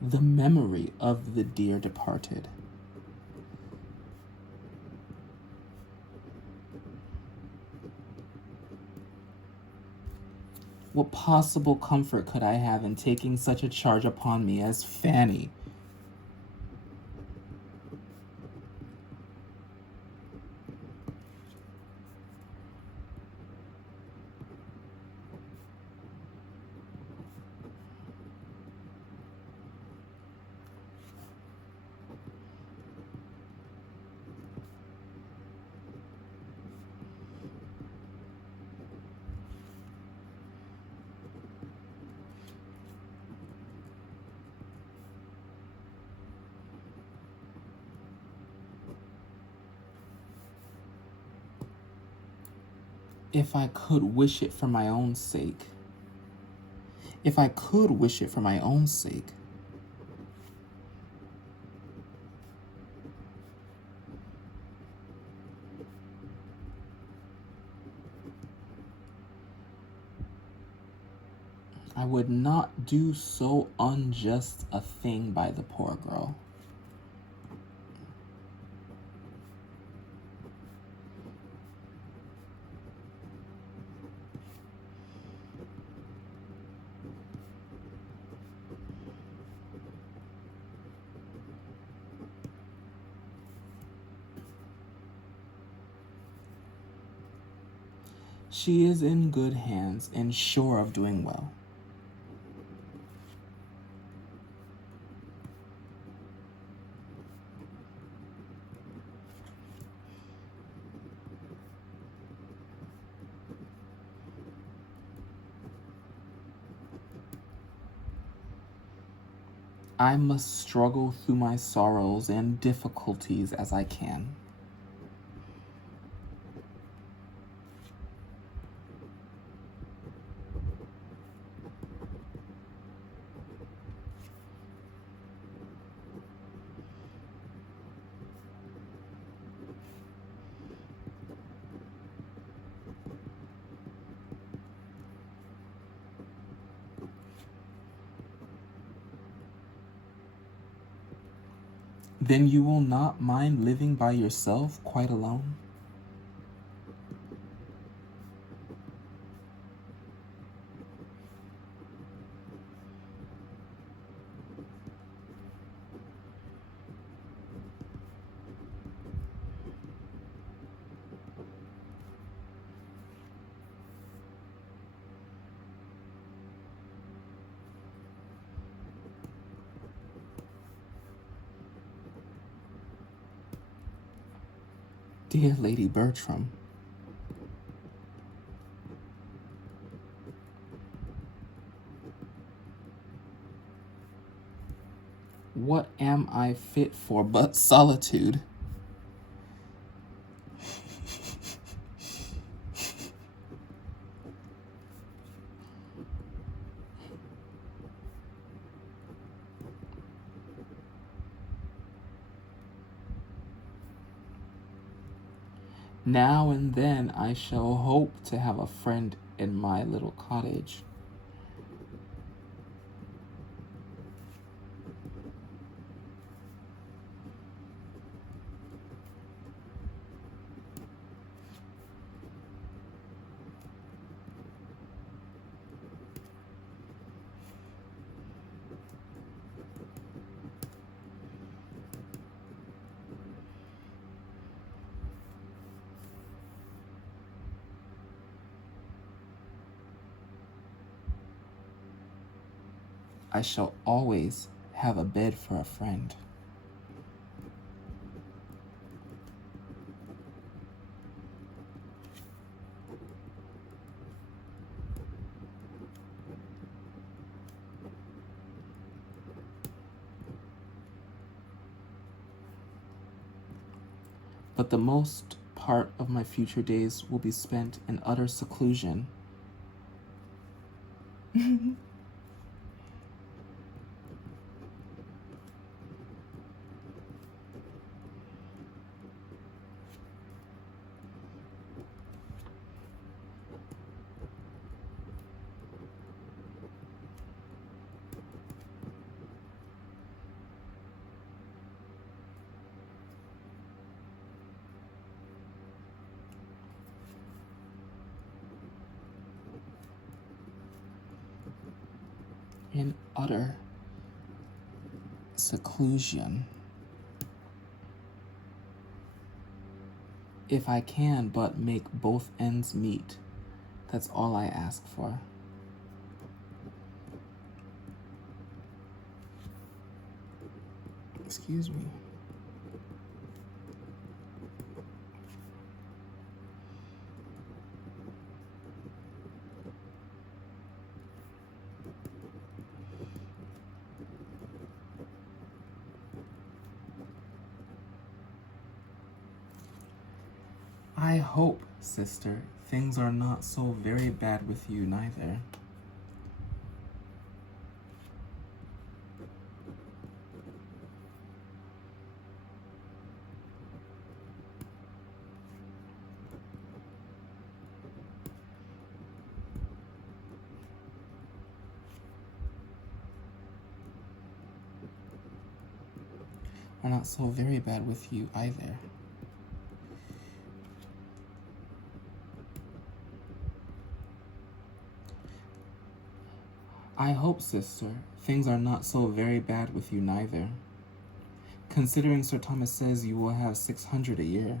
The memory of the dear departed. What possible comfort could I have in taking such a charge upon me as Fanny? If I could wish it for my own sake. If I could wish it for my own sake. I would not do so unjust a thing by the poor girl. She is in good hands and sure of doing well. I must struggle through my sorrows and difficulties as I can. Then you will not mind living by yourself, quite alone? Dear Lady Bertram, what am I fit for but solitude? Now and then I shall hope to have a friend in my little cottage. I shall always have a bed for a friend. But the most part of my future days will be spent in utter seclusion. In utter seclusion. If I can but make both ends meet, that's all I ask for. Excuse me. I hope, sister, things are not so very bad with you neither. Are not so very bad with you either. I hope, sister, things are not so very bad with you neither. Considering Sir Thomas says you will have 600 a year.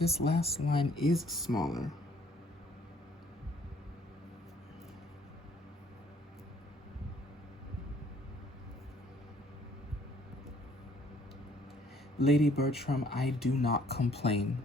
This last line is smaller. Lady Bertram, I do not complain.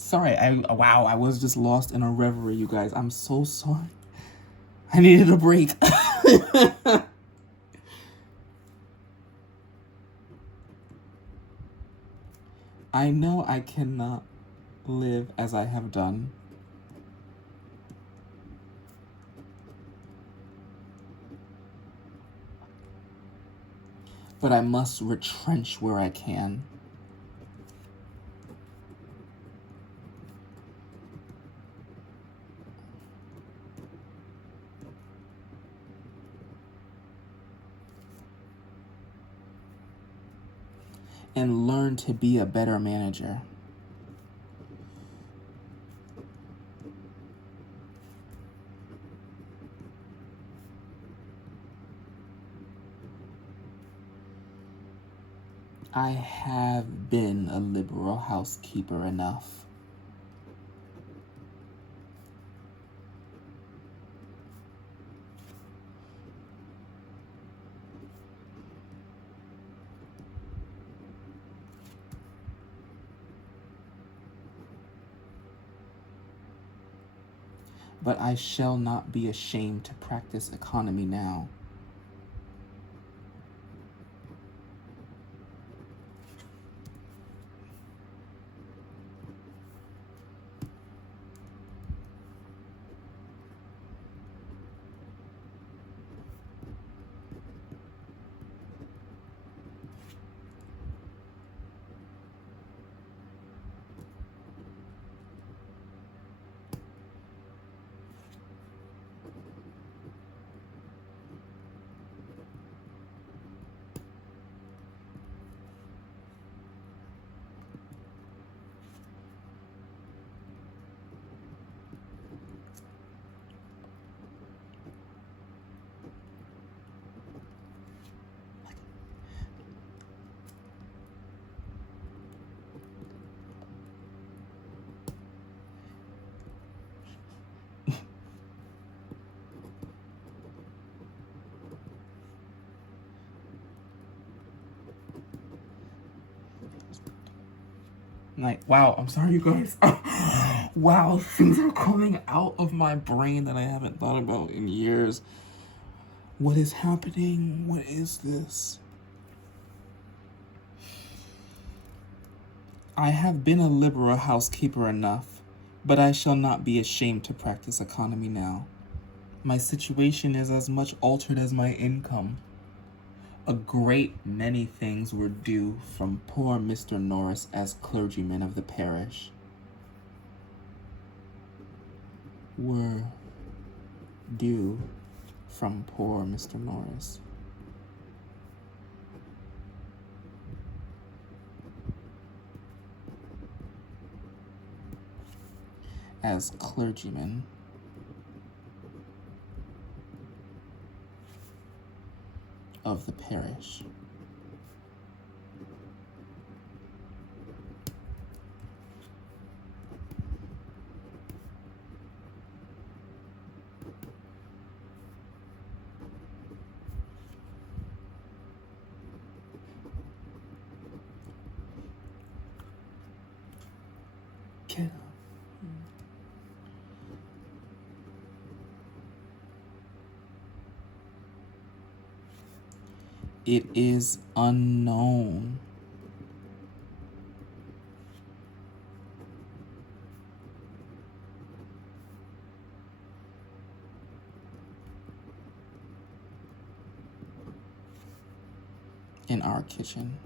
Sorry, I was just lost in a reverie, you guys. I'm so sorry. I needed a break. I know I cannot live as I have done. But I must retrench where I can. And learn to be a better manager. I have been a liberal housekeeper enough. But I shall not be ashamed to practice economy now. Like, wow, I'm sorry, you guys. Wow, things are coming out of my brain that I haven't thought about in years. What is happening? What is this? I have been a liberal housekeeper enough, but I shall not be ashamed to practice economy now. My situation is as much altered as my income. A great many things were due from poor Mr. Norris as clergyman of the parish. Were due from poor Mr. Norris. As clergyman of the parish. It is unknown. In our kitchen.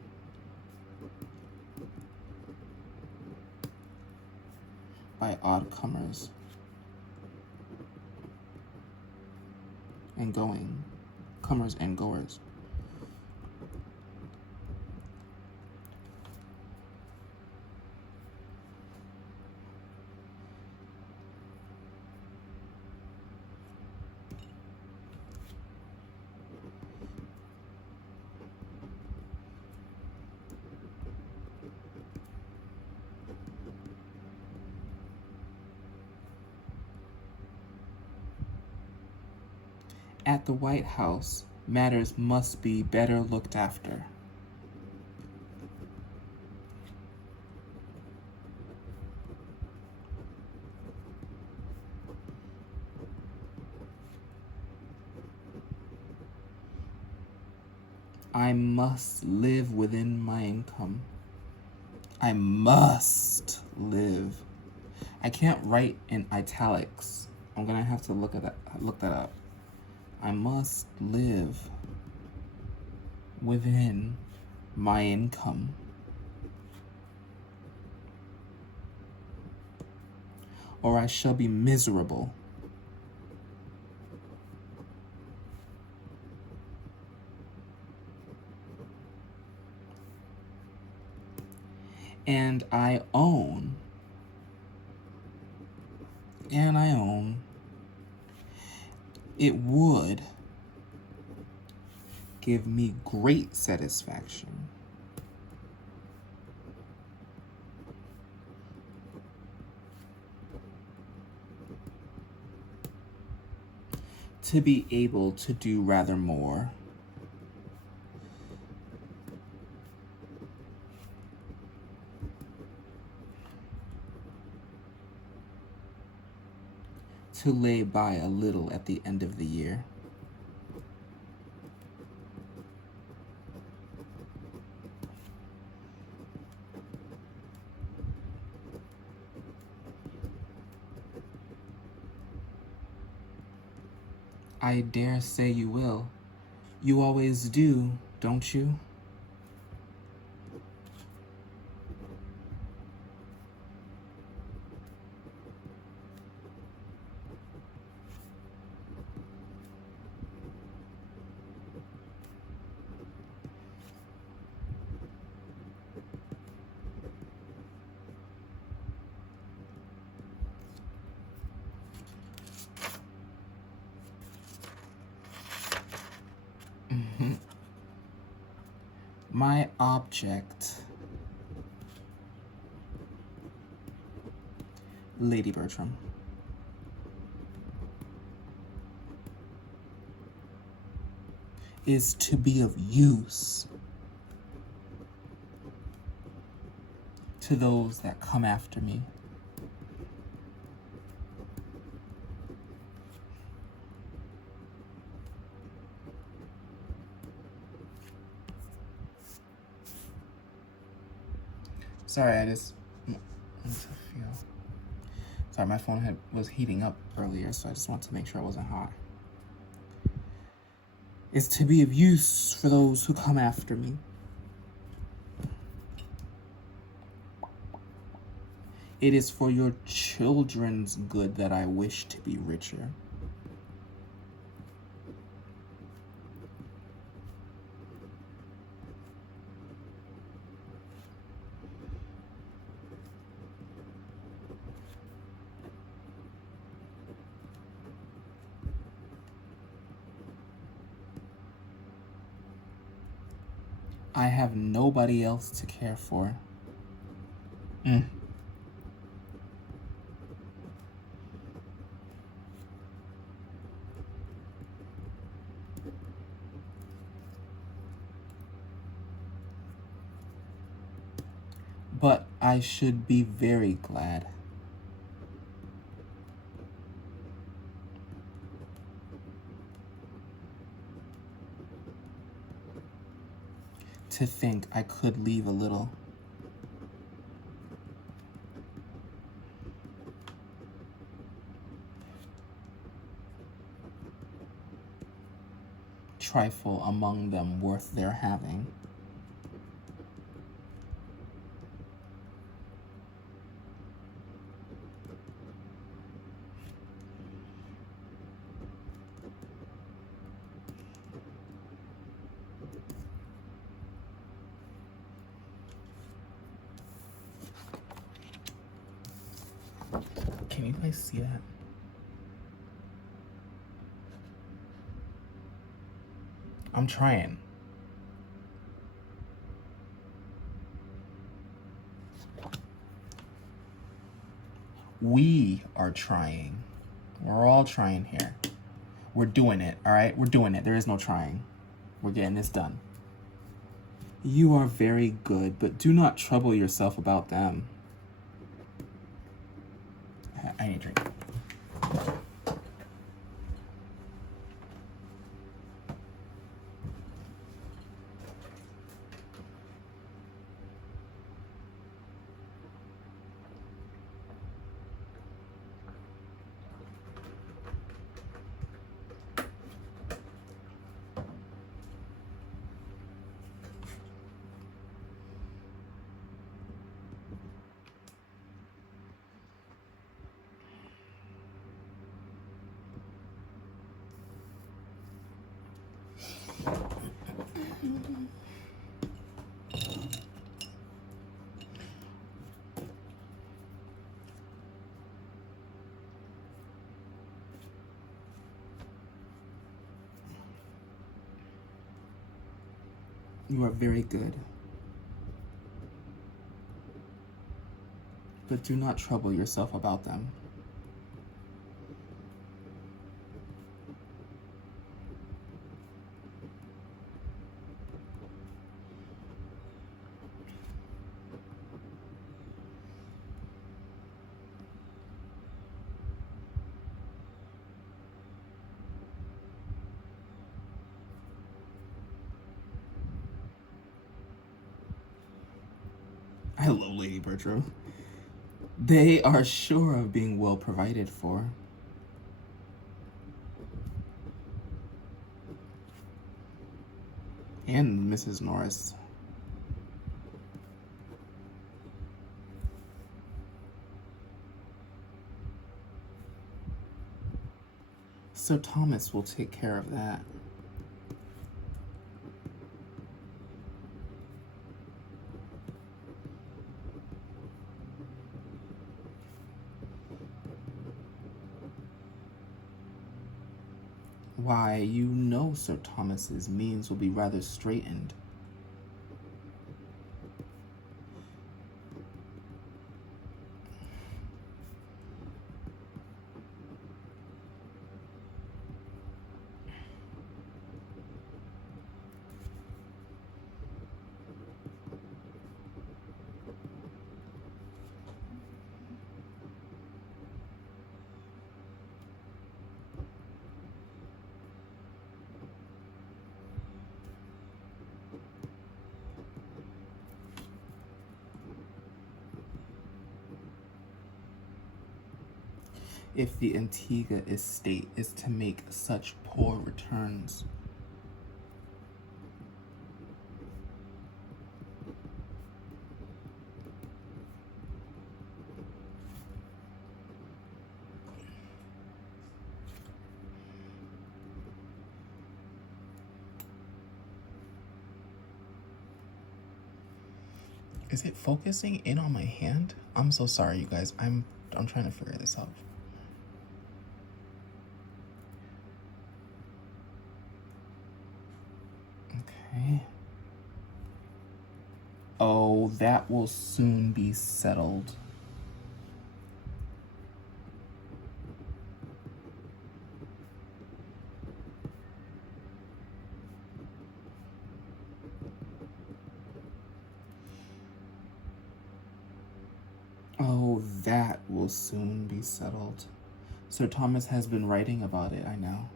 By odd comers. And going. Comers and goers. At the White House, matters must be better looked after. I must live within my income. I must live. I can't write in italics. I'm gonna have to look that up. I must live within my income. Or I shall be miserable. And I own it would give me great satisfaction to be able to do rather more. To lay by a little at the end of the year. I dare say you will. You always do, don't you? My object, Lady Bertram, is to be of use to those that come after me. Sorry, I just want to feel. Sorry, my phone was heating up earlier, so I just want to make sure it wasn't hot. Is to be of use for those who come after me. It is for your children's good that I wish to be richer. I have nobody else to care for. But I should be very glad. To think I could leave a little. Trifle among them worth their having. Can you guys see that? I'm trying. We are trying. We're all trying here. We're doing it, all right? We're doing it. There is no trying. We're getting this done. You are very good, but do not trouble yourself about them. I need a drink. You are very good. But do not trouble yourself about them. I love Lady Bertram. They are sure of being well provided for. And Mrs. Norris. Sir Thomas will take care of that. Why, you know Sir Thomas's means will be rather straitened. If the Antigua estate is to make such poor returns. Is it focusing in on my hand? I'm so sorry, you guys. I'm trying to figure this out. Okay. Oh, that will soon be settled. Oh, that will soon be settled. Sir Thomas has been writing about it, I know.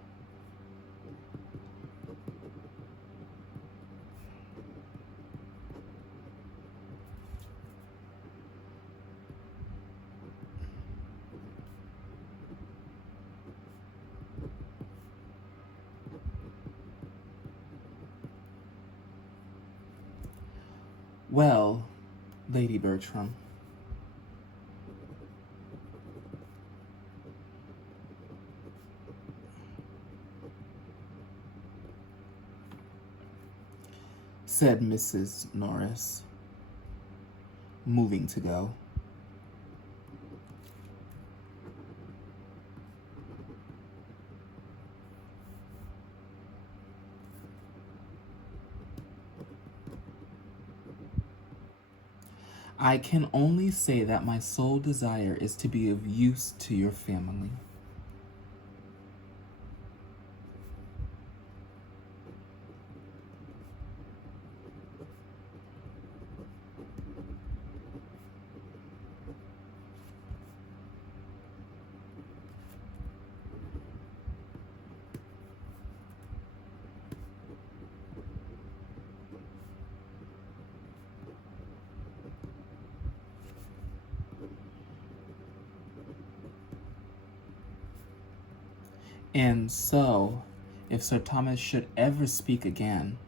Well, Lady Bertram. Said Mrs. Norris, moving to go. I can only say that my sole desire is to be of use to your family. And so, if Sir Thomas should ever speak again,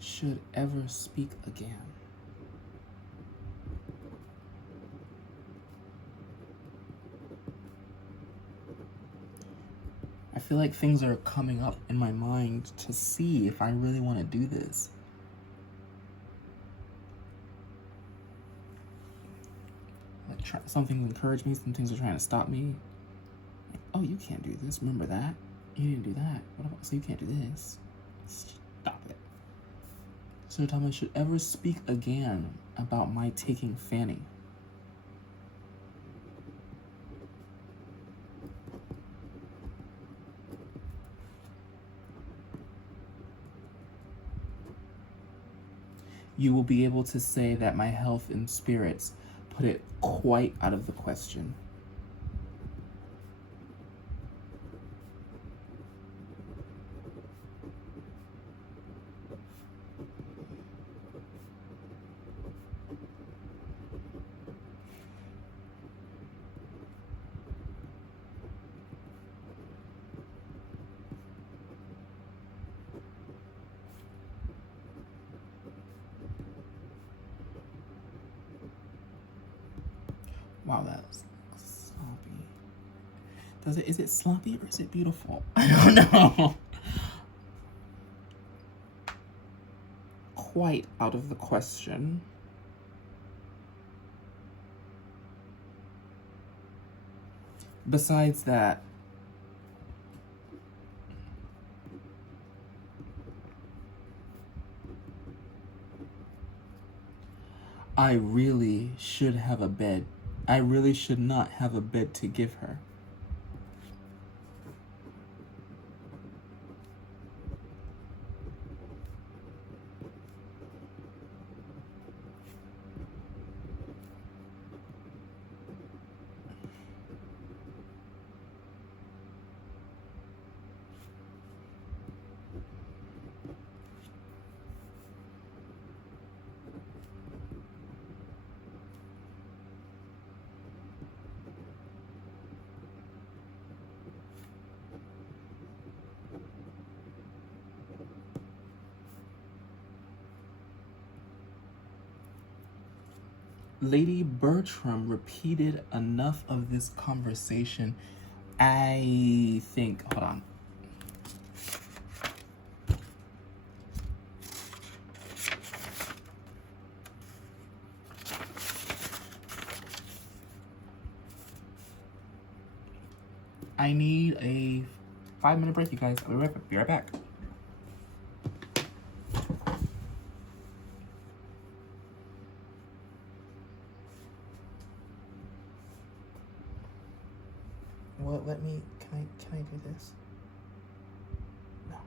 should ever speak again. I feel like things are coming up in my mind to see if I really want to do this. Like some things encourage me, some things are trying to stop me. Like, oh, you can't do this. Remember that? You didn't do that. What about, so you can't do this? Stop it. Sir Thomas should ever speak again about my taking Fanny. You will be able to say that my health and spirits put it quite out of the question. Wow, that's sloppy. Is it sloppy or is it beautiful? I don't know. Quite out of the question. Besides that, I really should have a bed. I really should not have a bed to give her. Lady Bertram repeated enough of this conversation. I think, hold on. I need a 5-minute break, you guys. I'll be right back. Well, can I do this? No. Okay.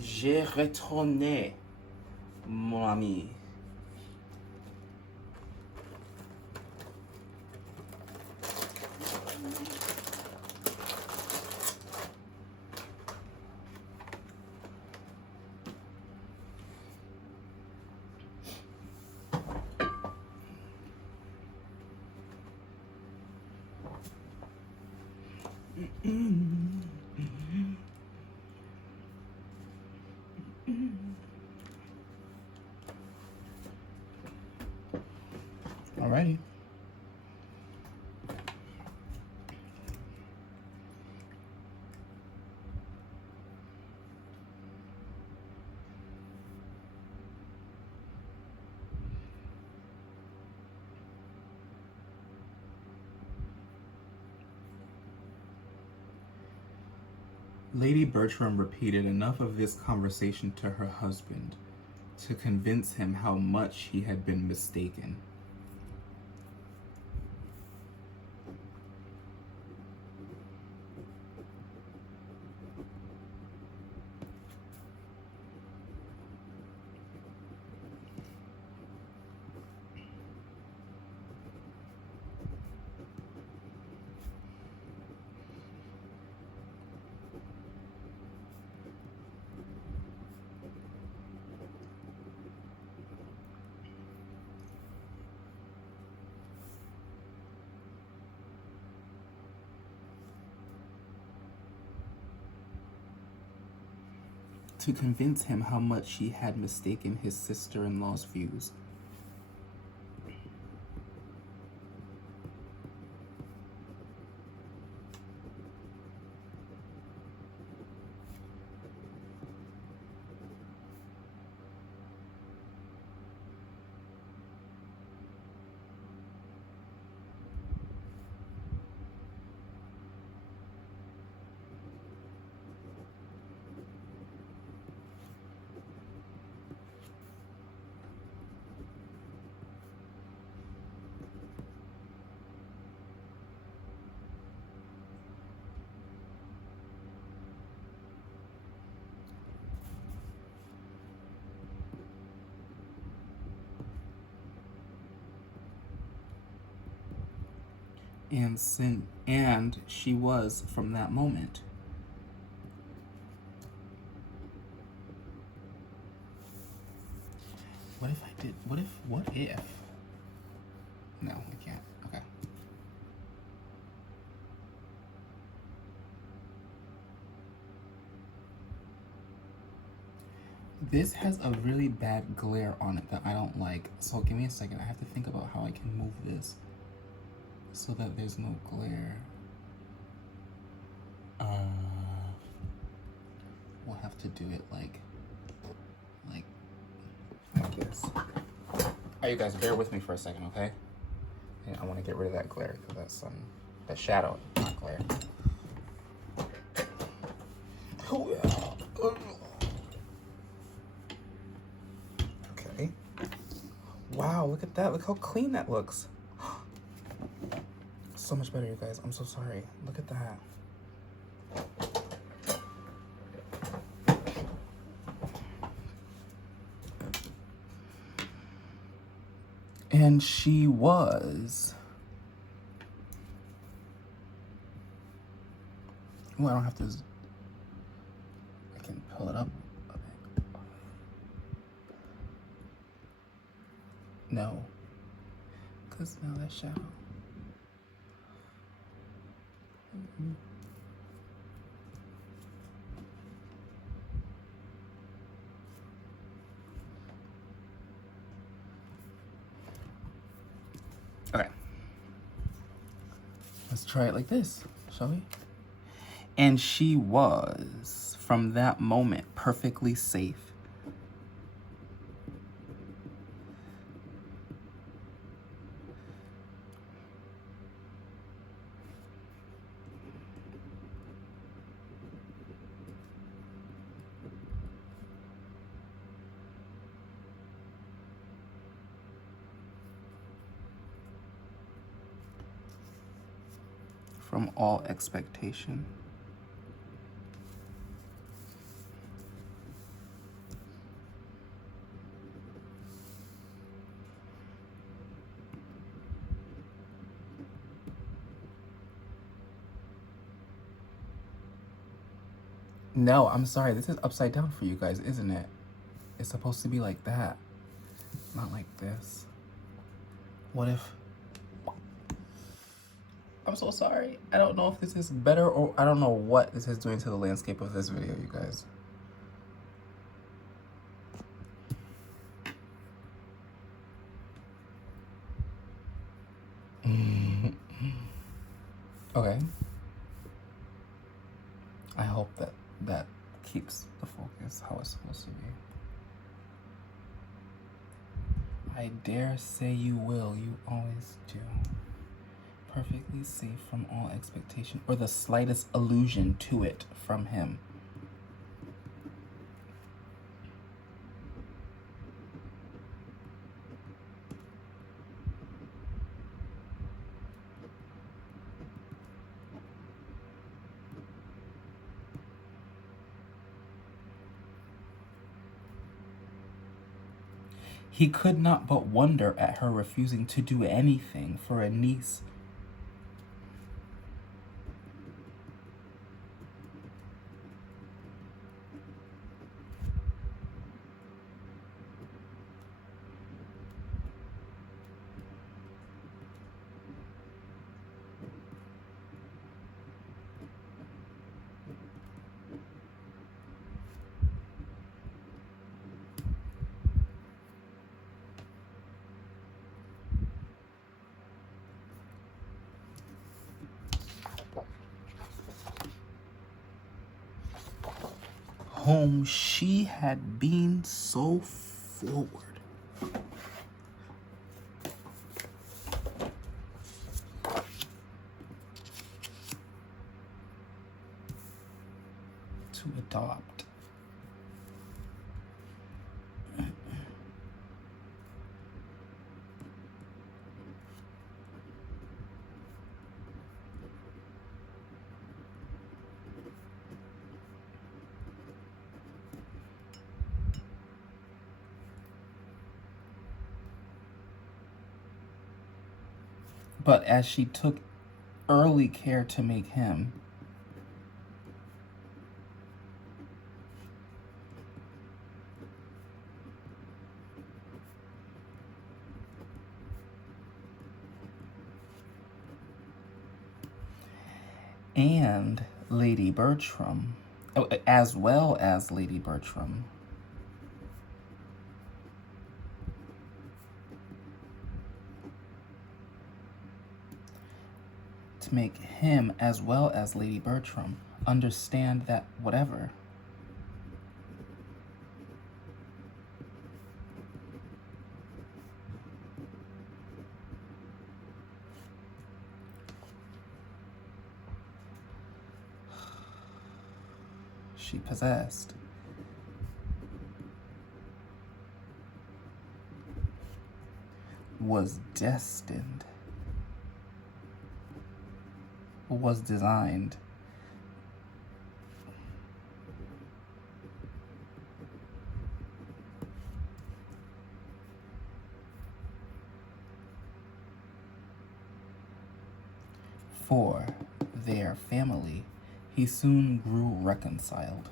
J'ai retourné, mon ami. Alrighty. Lady Bertram repeated enough of this conversation to her husband to convince him how much he had been mistaken. To convince him how much he had mistaken his sister-in-law's views. And she was from that moment. What if I did? What if? No, I can't. Okay. This has a really bad glare on it that I don't like. So give me a second. I have to think about how I can move this so that there's no glare. We'll have to do it like this. Alright, you guys, bear with me for a second, okay? Yeah, I want to get rid of that glare because that's that shadow, not glare. Oh yeah. Okay. Wow, look at that. Look how clean that looks. So much better, you guys. I'm so sorry. Look at that. And she was. Oh, I don't have to. I can pull it up a bit. No. Because now that shadow. Okay. Let's try it like this, shall we? And she was, from that moment, perfectly safe. From all expectation. No, I'm sorry. This is upside down for you guys, isn't it? It's supposed to be like that, not like this. What if... I'm so sorry. I don't know if this is better or I don't know what this is doing to the landscape of this video, you guys. Okay. I hope that keeps the focus how it's supposed to be. I dare say you will. You always do. Perfectly safe from all expectation or the slightest allusion to it from him. He could not but wonder at her refusing to do anything for a niece. Whom she had been so forward. To adopt. But as she took early care to make him, and Lady Bertram, as well as Lady Bertram, to make him as well as Lady Bertram understand that whatever she possessed was destined, was designed for their family. He soon grew reconciled.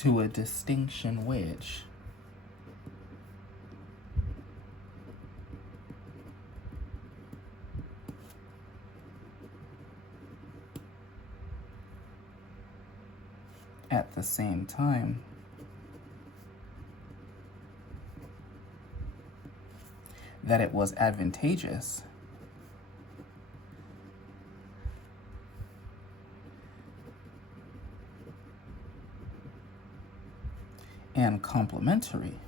To a distinction which at the same time that it was advantageous and complementary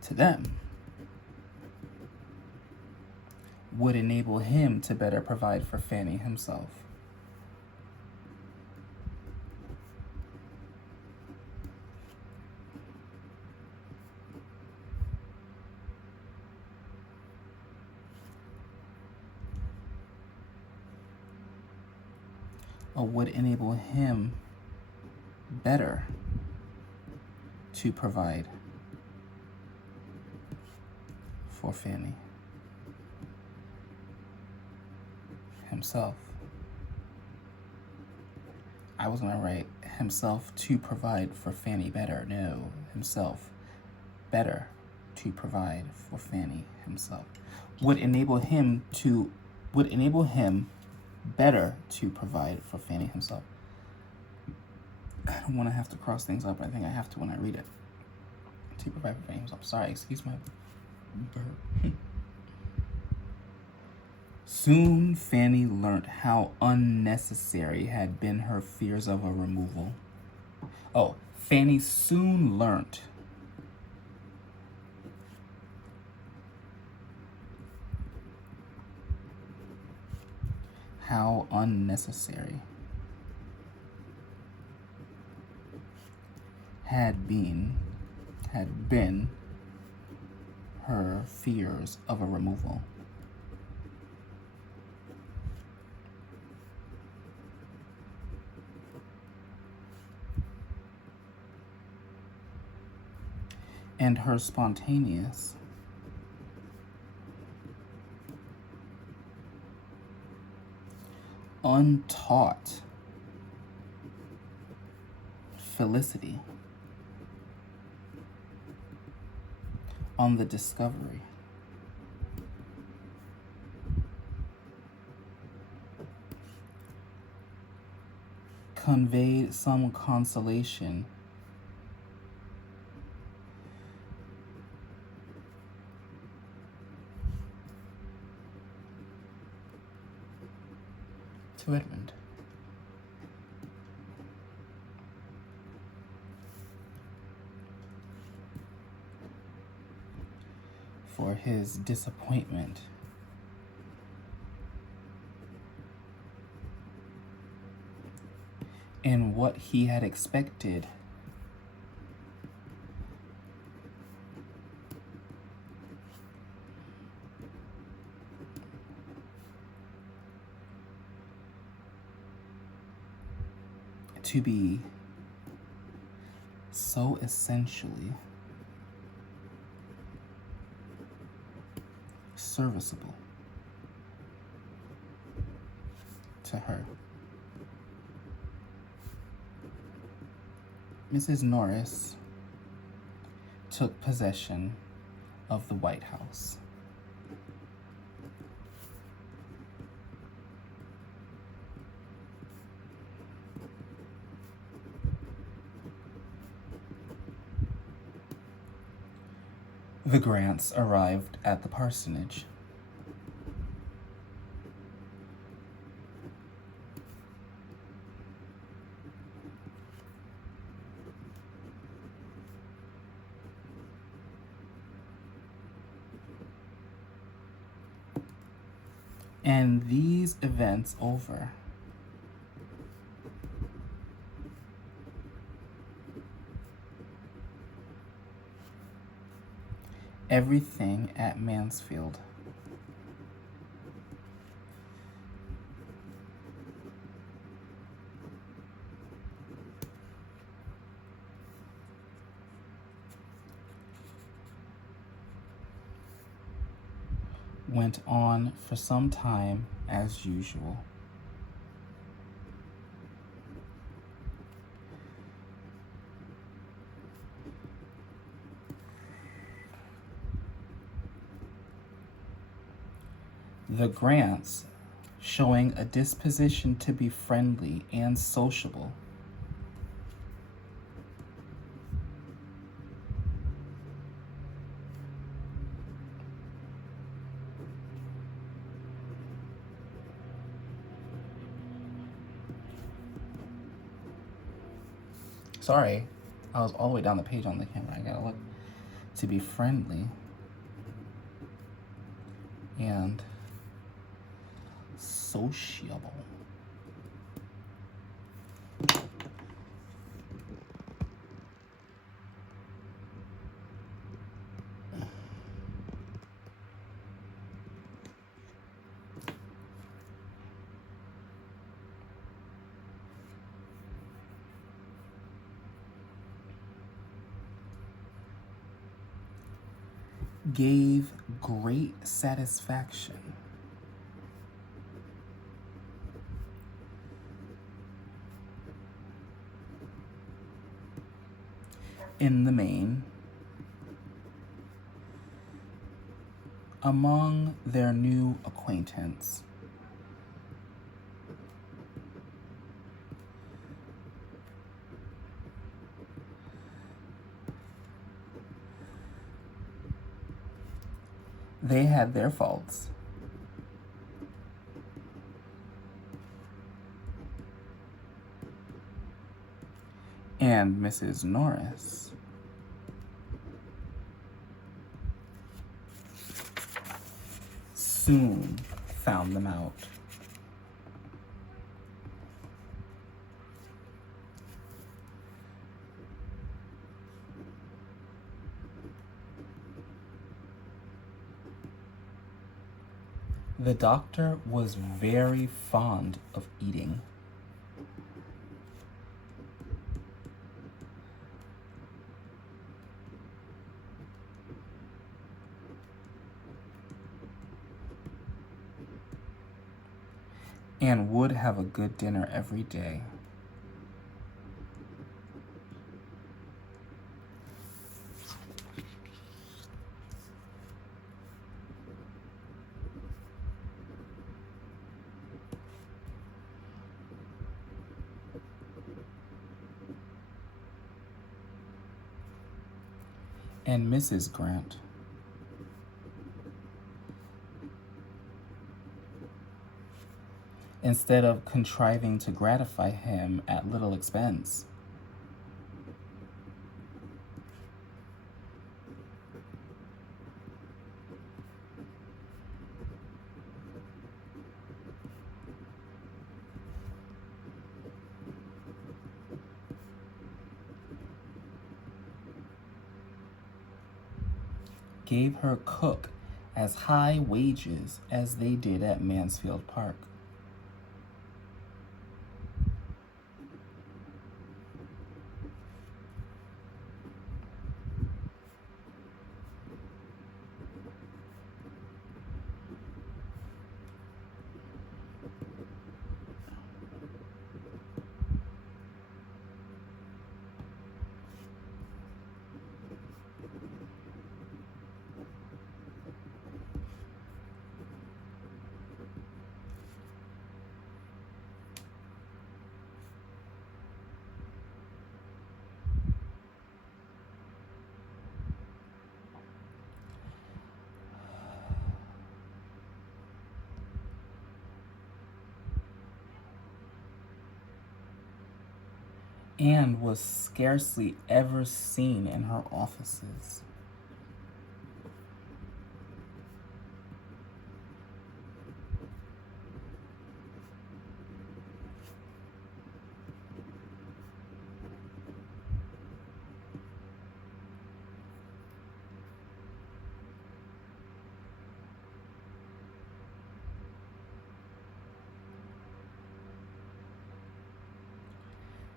to them, would enable him to better provide for Fanny himself. would enable him better to provide for Fanny himself. I was gonna write himself to provide for Fanny better. No, himself better to provide for Fanny himself. Would enable him better to provide for Fanny himself. I don't want to have to cross things up. I think I have to when I read it. To provide for Fanny himself. Sorry, excuse my burp. Soon Fanny learnt how unnecessary had been her fears of a removal. Oh, Fanny soon learnt how unnecessary had been her fears of a removal. And her spontaneous untaught felicity on the discovery conveyed some consolation to Edmund. For his disappointment in what he had expected to be so essentially serviceable to her. Mrs. Norris took possession of the White House. The Grants arrived at the parsonage. And these events over, everything at Mansfield went on for some time as usual. The Grants showing a disposition to be friendly and sociable. Sorry, I was all the way down the page on the camera. I gotta look. To be friendly and sociable. gave great satisfaction. In the main, among their new acquaintance, they had their faults, and Mrs. Norris soon found them out. The doctor was very fond of eating. And would have a good dinner every day. And Mrs. Grant instead of contriving to gratify him at little expense, gave her cook as high wages as they did at Mansfield Park. And was scarcely ever seen in her offices.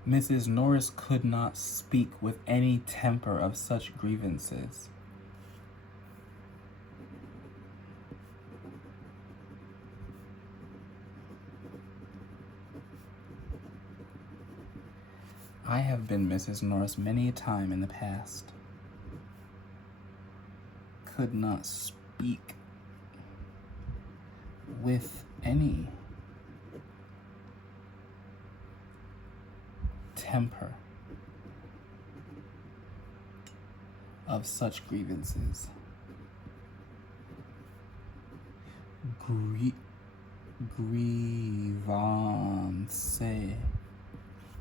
Mrs. Norris could not speak with any temper of such grievances. I have been Mrs. Norris many a time in the past. Could not speak with any temper of such grievances.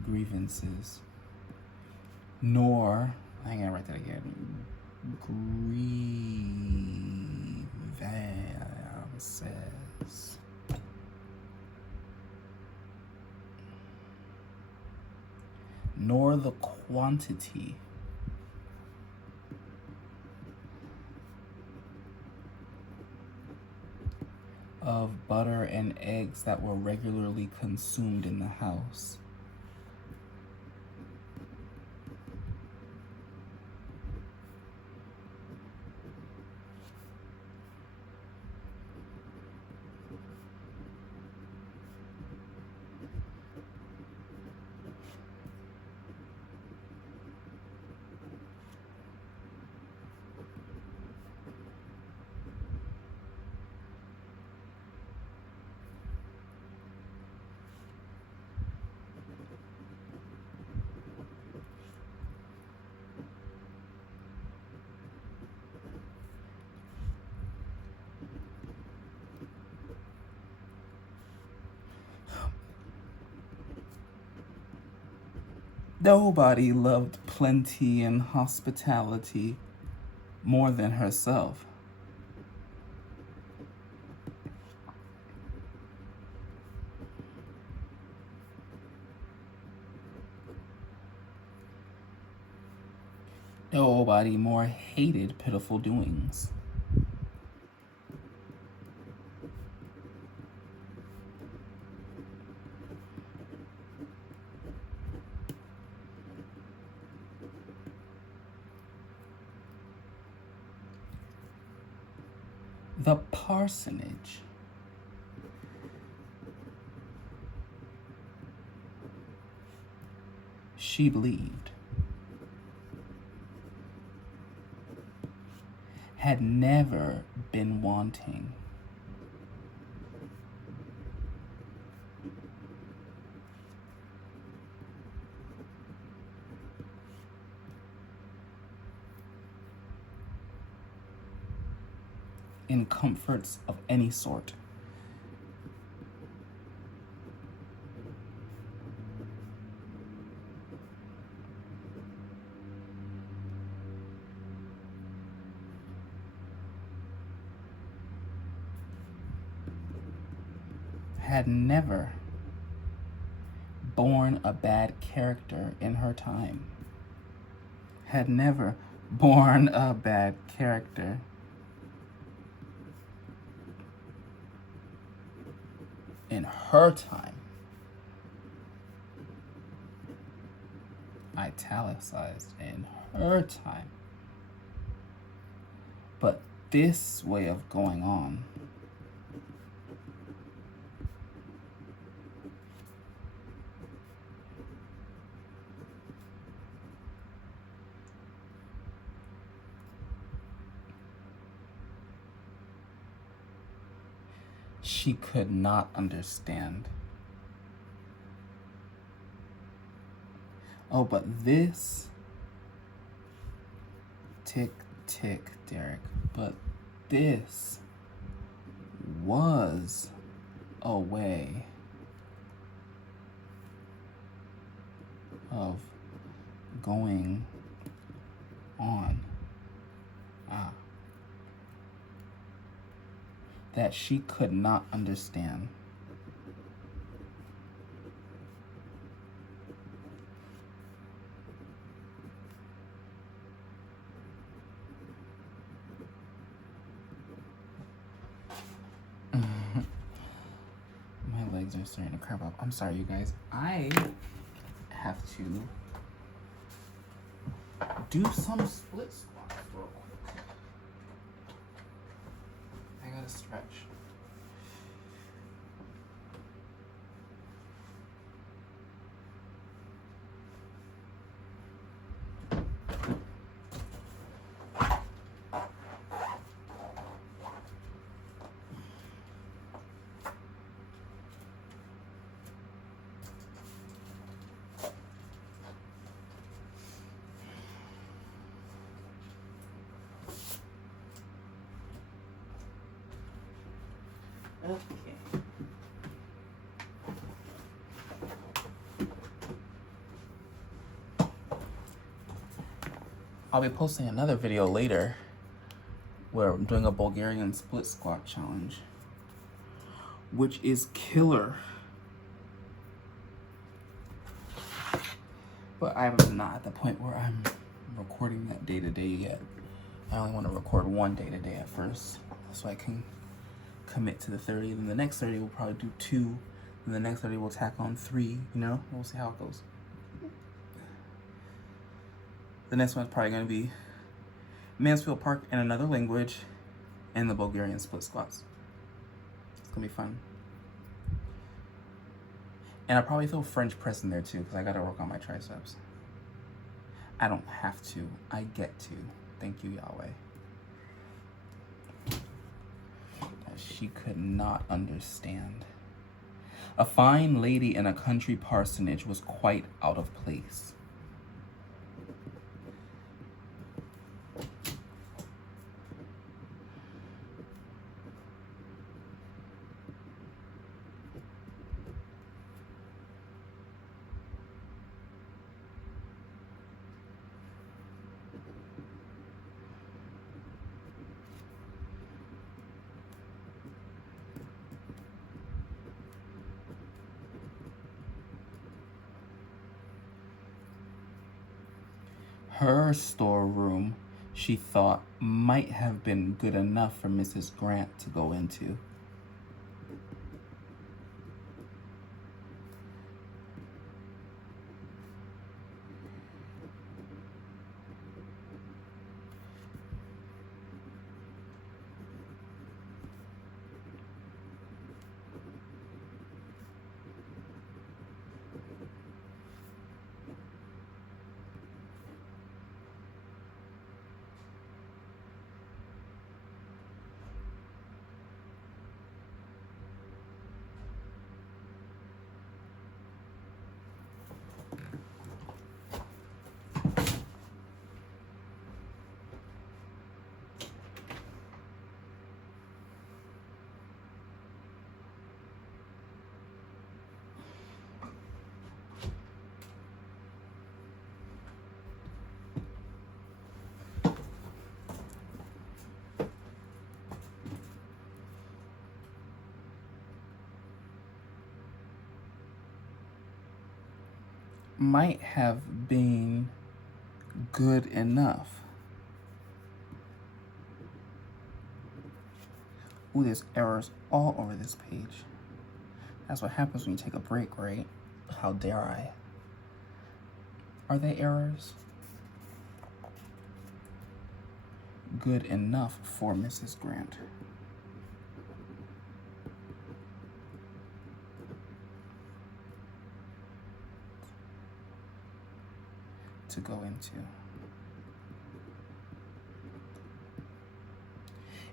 Grievances. Nor, I gotta write that again. Grievances. Nor the quantity of butter and eggs that were regularly consumed in the house. Nobody loved plenty and hospitality more than herself. Nobody more hated pitiful doings. The parsonage. She believed had never been wanting. In comforts of any sort. Had never borne a bad character in her time. Had never borne a bad character in her time. Italicized, in her time. But this way of going on she could not understand. Oh, but this, tick, tick, Derek, but this was a way of going on. That she could not understand. My legs are starting to cramp up. I'm sorry, you guys. I have to do some split squats real quick. I gotta stretch. Okay. I'll be posting another video later where I'm doing a Bulgarian split squat challenge, which is killer. But I'm not at the point where I'm recording that day to day yet. I only want to record one day to day at first, so I can commit to the 30. Then the next 30 we'll probably do 2. Then the next 30 we'll tack on 3. You know, we'll see how it goes. The next one's probably going to be Mansfield Park in another language and the Bulgarian split squats. It's going to be fun. And I'll probably throw French press in there too, because I got to work on my triceps. I don't have to. I get to. Thank you, Yahweh. She could not understand. A fine lady in a country parsonage was quite out of place. Her storeroom, she thought, might have been good enough for Mrs. Grant to go into. Might have been good enough. Ooh, there's errors all over this page. That's what happens when you take a break, right? How dare I? Are they errors? Good enough for Mrs. Grant. To go into.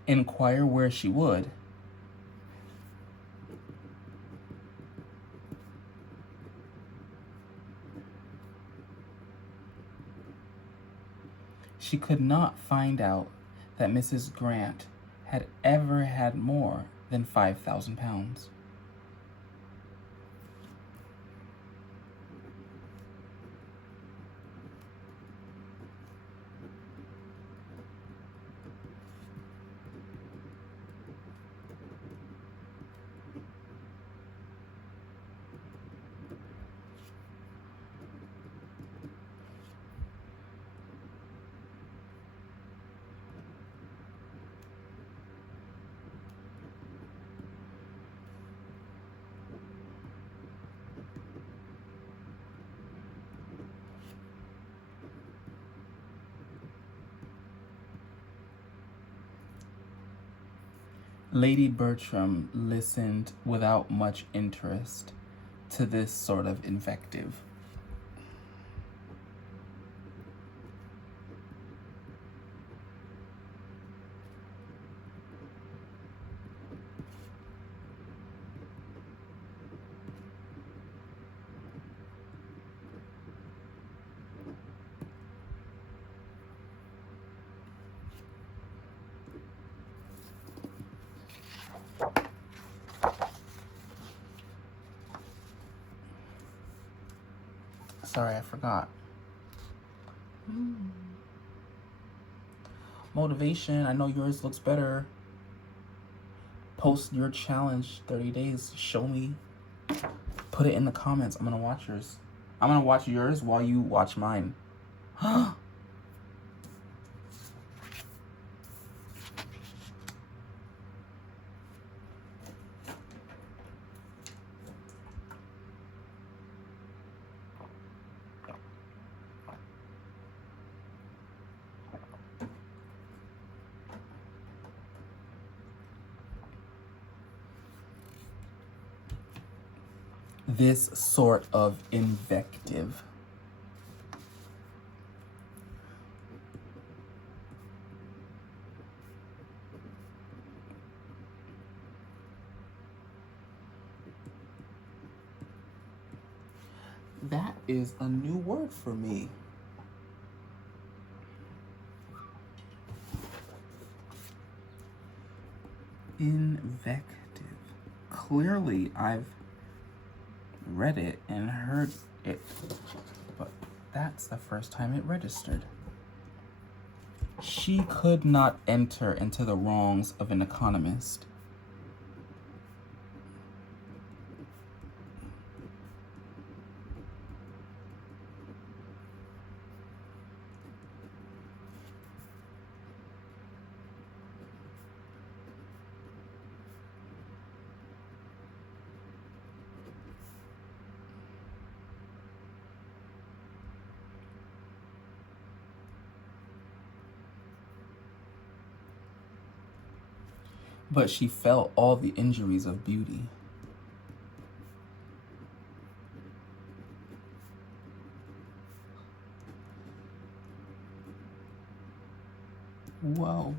Inquire where she would. She could not find out that Mrs. Grant had ever had more than £5,000. Lady Bertram listened without much interest to this sort of invective. Sorry, I forgot. Motivation, I know yours looks better. Post your challenge, 30 days. Show me. Put it in the comments. I'm gonna watch yours. I'm gonna watch yours while you watch mine. This sort of invective. That is a new word for me. Invective. Clearly, I've read it and heard it, but that's the first time it registered. She could not enter into the wrongs of an economist. but she felt all the injuries of beauty. Whoa.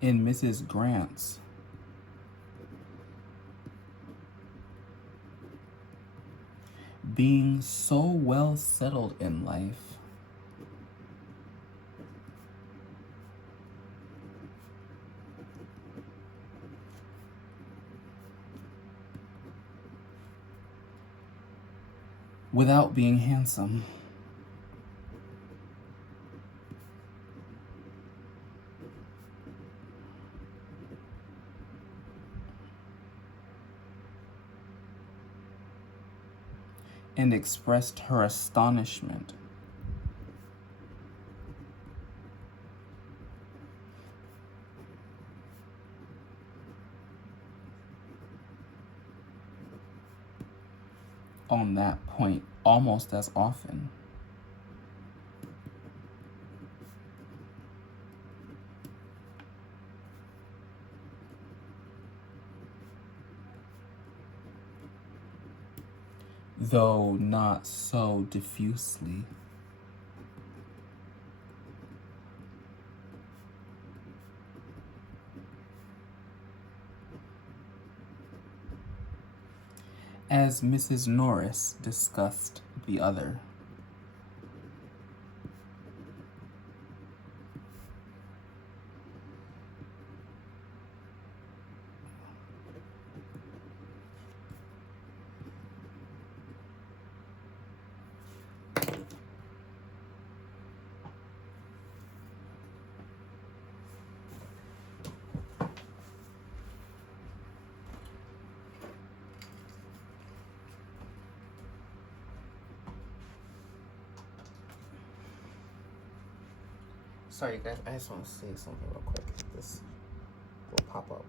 In Mrs. Grant's, being so well settled in life, without being handsome. And expressed her astonishment on that point almost as often. Though not so diffusely. As Mrs. Norris discussed the other. Sorry guys, I just want to say something real quick. This will pop up.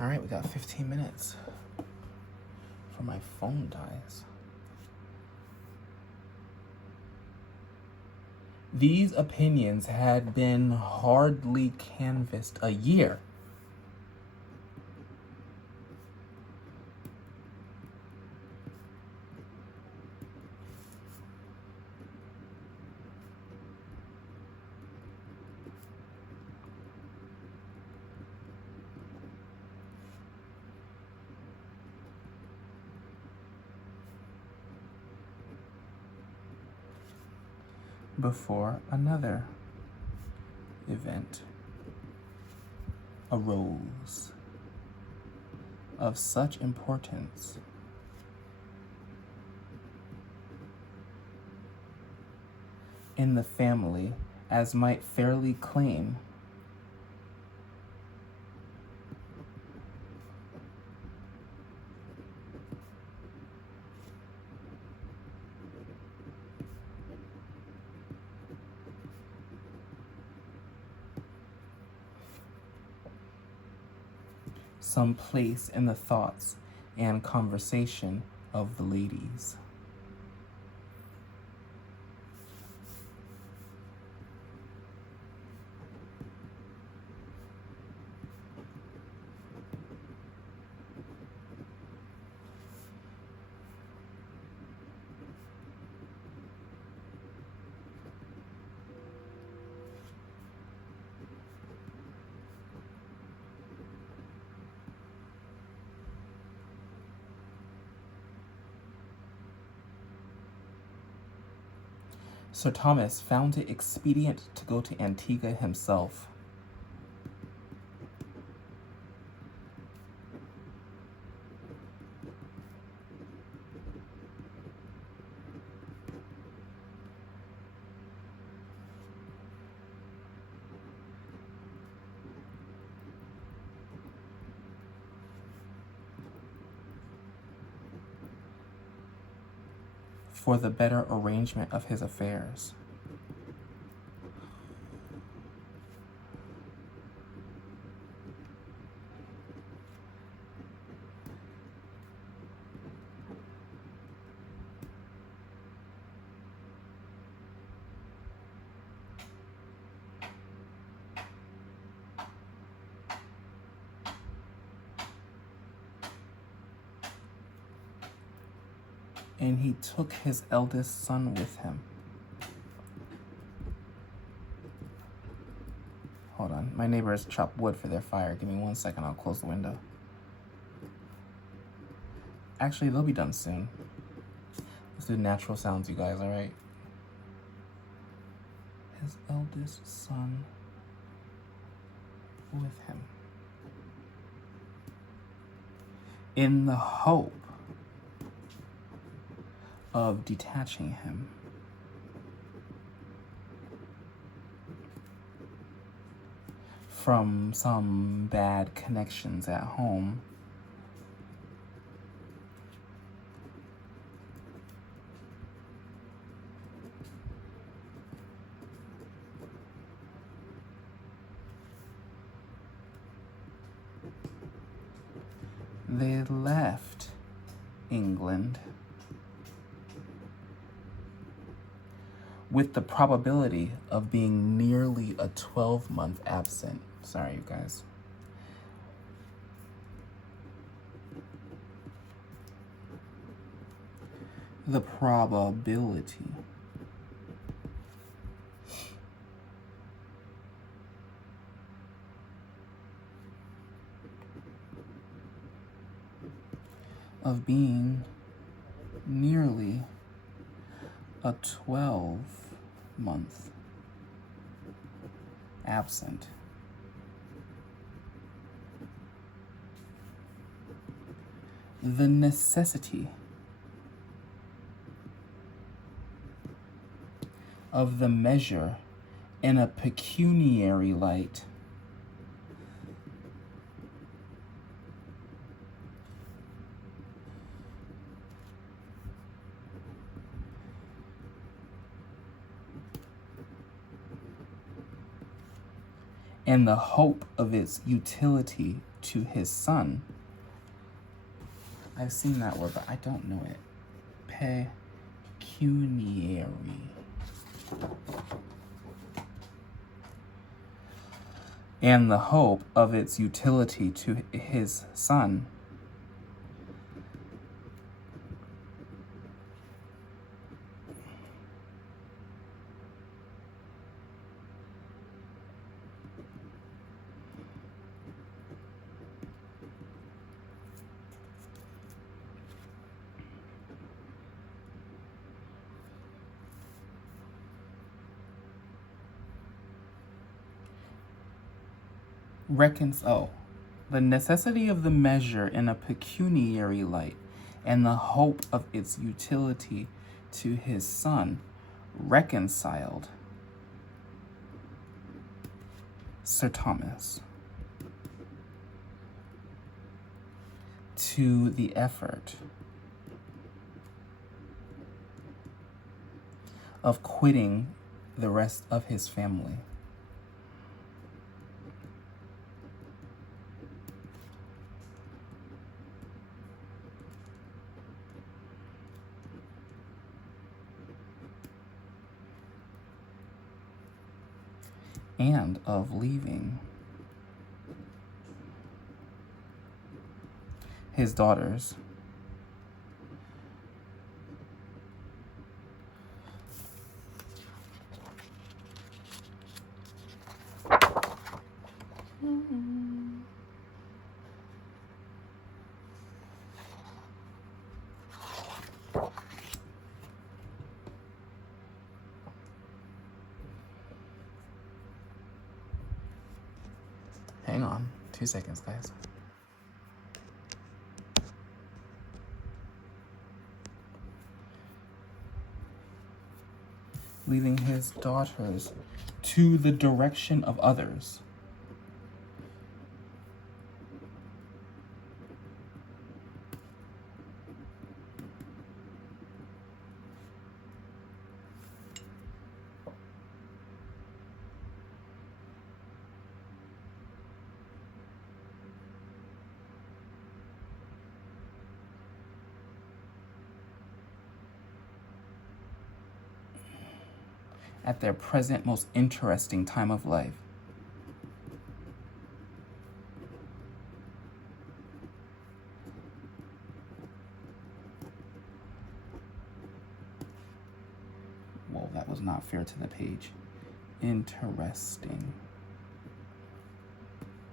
Alright, we got 15 minutes before my phone dies. These opinions had been hardly canvassed a year. Before another event arose of such importance in the family as might fairly claim some place in the thoughts and conversation of the ladies. Sir Thomas found it expedient to go to Antigua himself. For the better arrangement of his affairs. And he took his eldest son with him. Hold on. My neighbors chop wood for their fire. Give me 1 second. I'll close the window. Actually, they'll be done soon. Let's do natural sounds, you guys, all right? His eldest son with him. In the hope of detaching him from some bad connections at home, they left England with the probability of being nearly a 12-month absent. Sorry, you guys. The probability of being nearly a 12-month absent. The necessity of the measure in a pecuniary light and the hope of its utility to his son. I've seen that word, but I don't know it. Pecuniary. And the hope of its utility to his son. The necessity of the measure in a pecuniary light, and the hope of its utility to his son, reconciled Sir Thomas to the effort of quitting the rest of his family. And of leaving his daughters Hang on, 2 seconds, guys. Leaving his daughters to the direction of others. At their present most interesting time of life. Oh, that was not fair to the page. Interesting.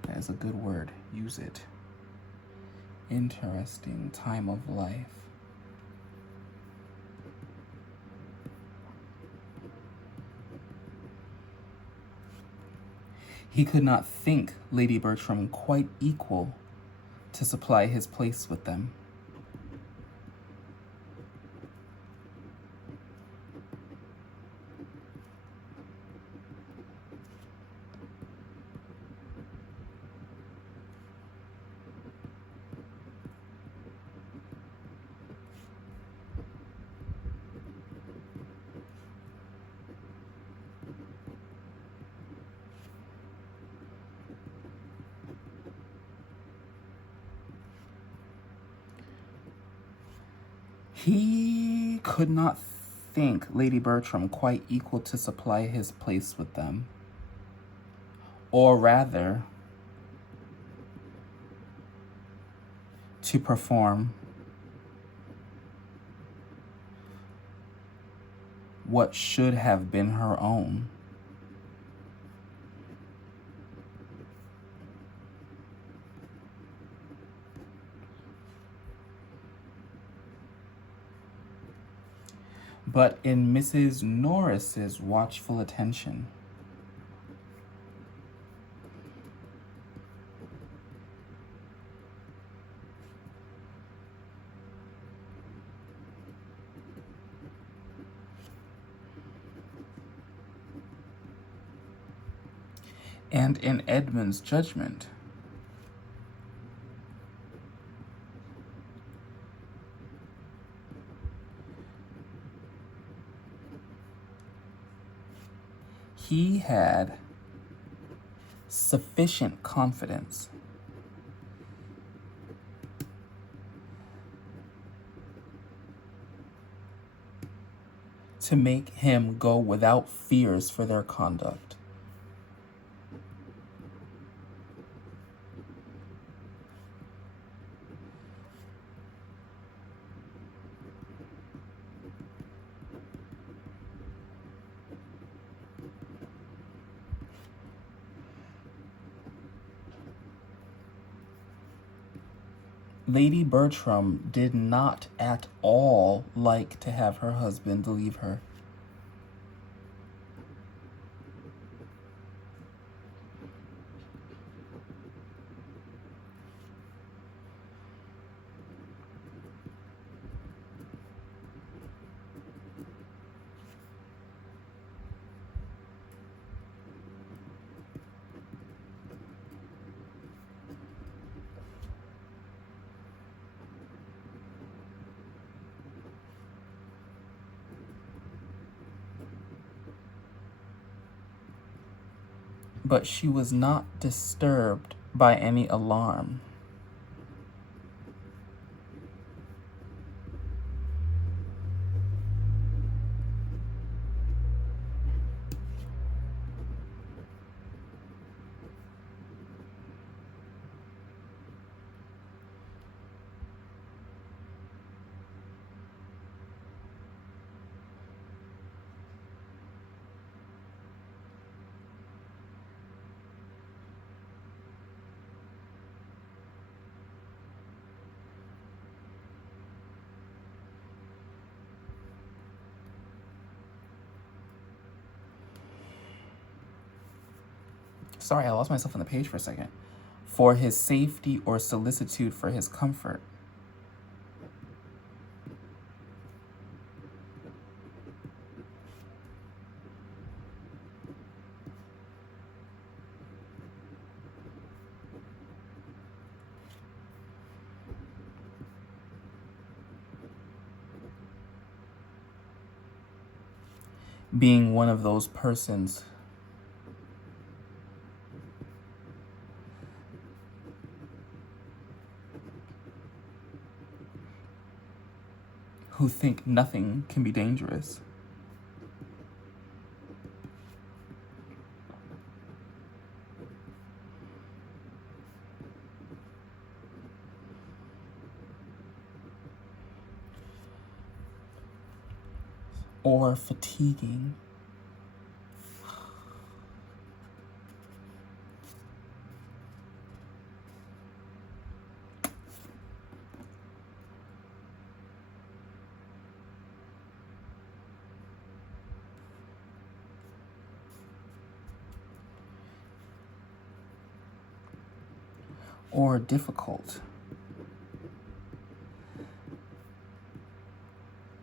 That is a good word. Use it. Interesting time of life. He could not think Lady Bertram quite equal to supply his place with them. He could not think Lady Bertram quite equal to supply his place with them. Or rather, to perform what should have been her own. But in Mrs. Norris's watchful attention, and in Edmund's judgment, he had sufficient confidence to make him go without fears for their conduct. Lady Bertram did not at all like to have her husband leave her. But she was not disturbed by any alarm. Sorry, I lost myself on the page for a second. For his safety or solicitude for his comfort. Being one of those persons who think nothing can be dangerous. or fatiguing. Or difficult,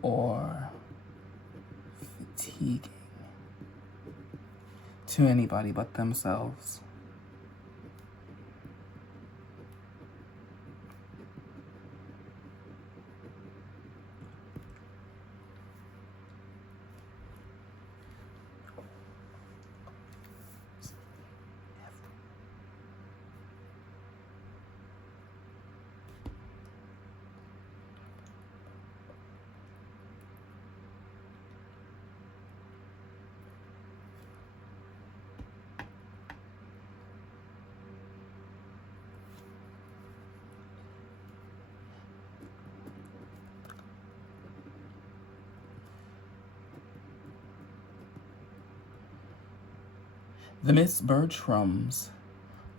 or fatiguing to anybody but themselves. The Miss Bertrams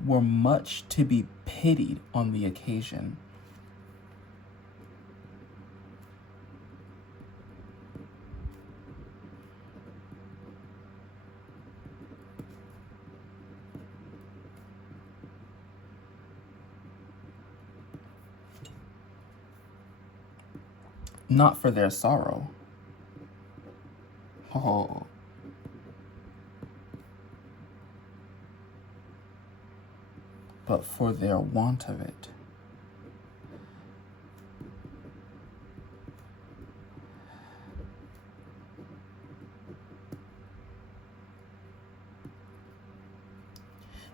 were much to be pitied on the occasion. Not for their sorrow. Oh. But for their want of it.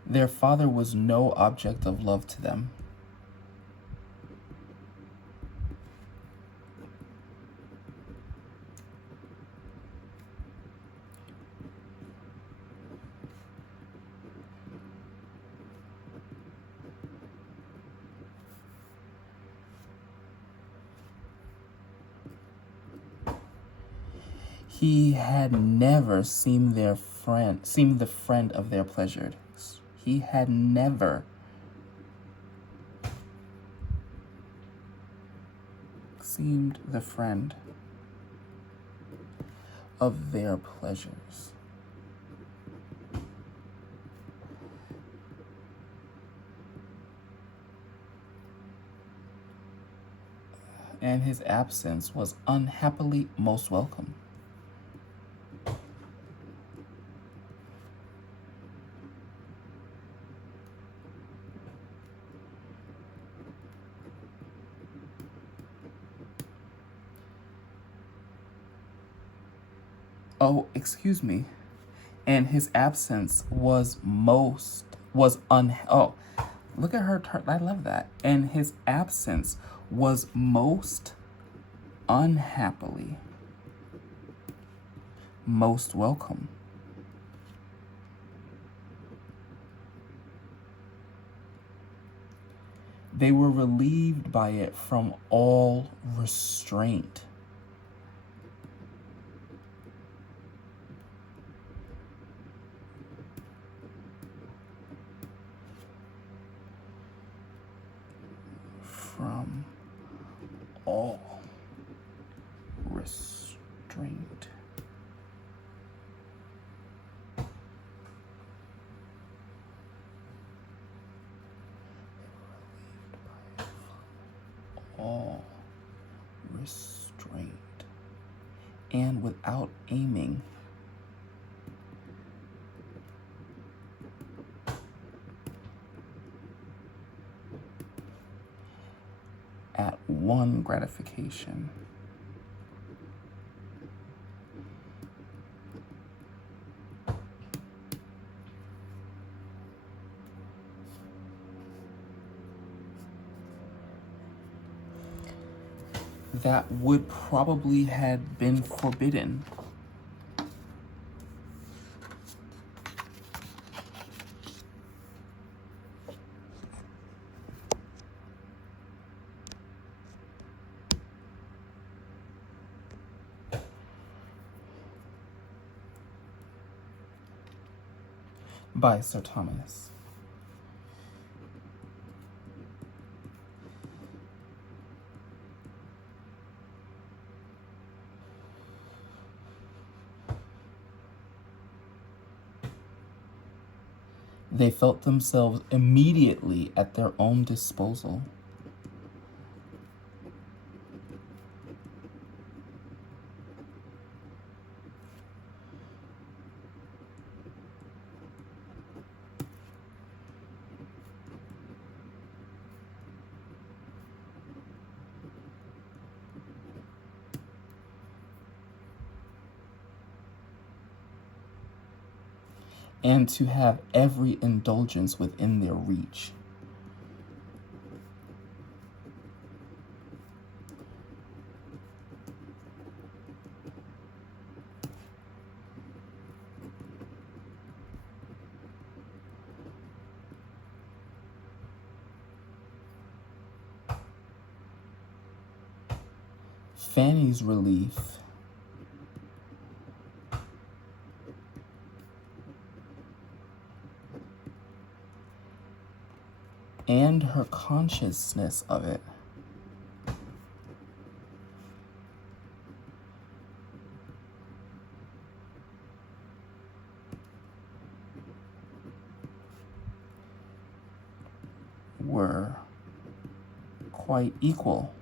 Their father was no object of love to them. He had never seemed the friend of their pleasures. He had never seemed the friend of their pleasures. And his absence was unhappily most welcome. Oh, excuse me. And his absence was oh, look at her, I love that. And his absence was most unhappily most welcome. They were relieved by it from all restraint. From all restraint. All restraint. And without aiming at one gratification. That would probably have been forbidden. by Sir Thomas. They felt themselves immediately at their own disposal. And to have every indulgence within their reach. Fanny's relief and her consciousness of it were quite equal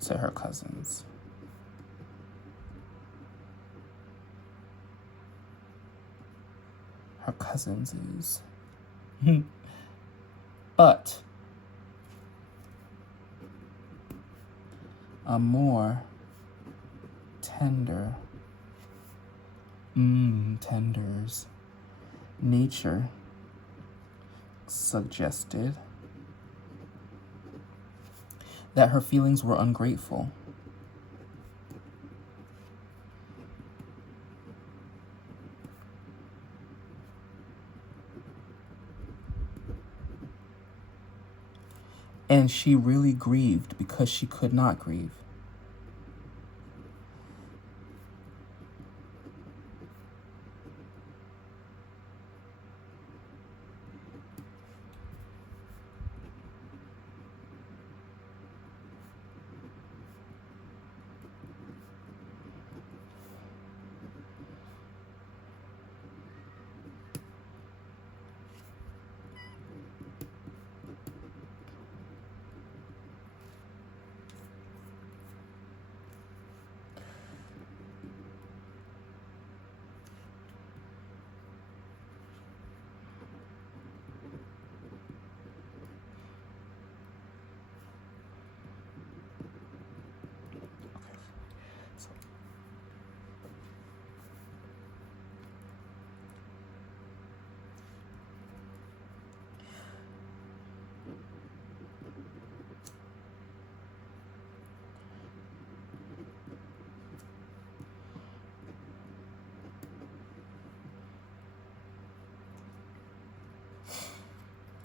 to her cousins. Her cousins is. But a more tender, tenders nature suggested that her feelings were ungrateful. And she really grieved because she could not grieve.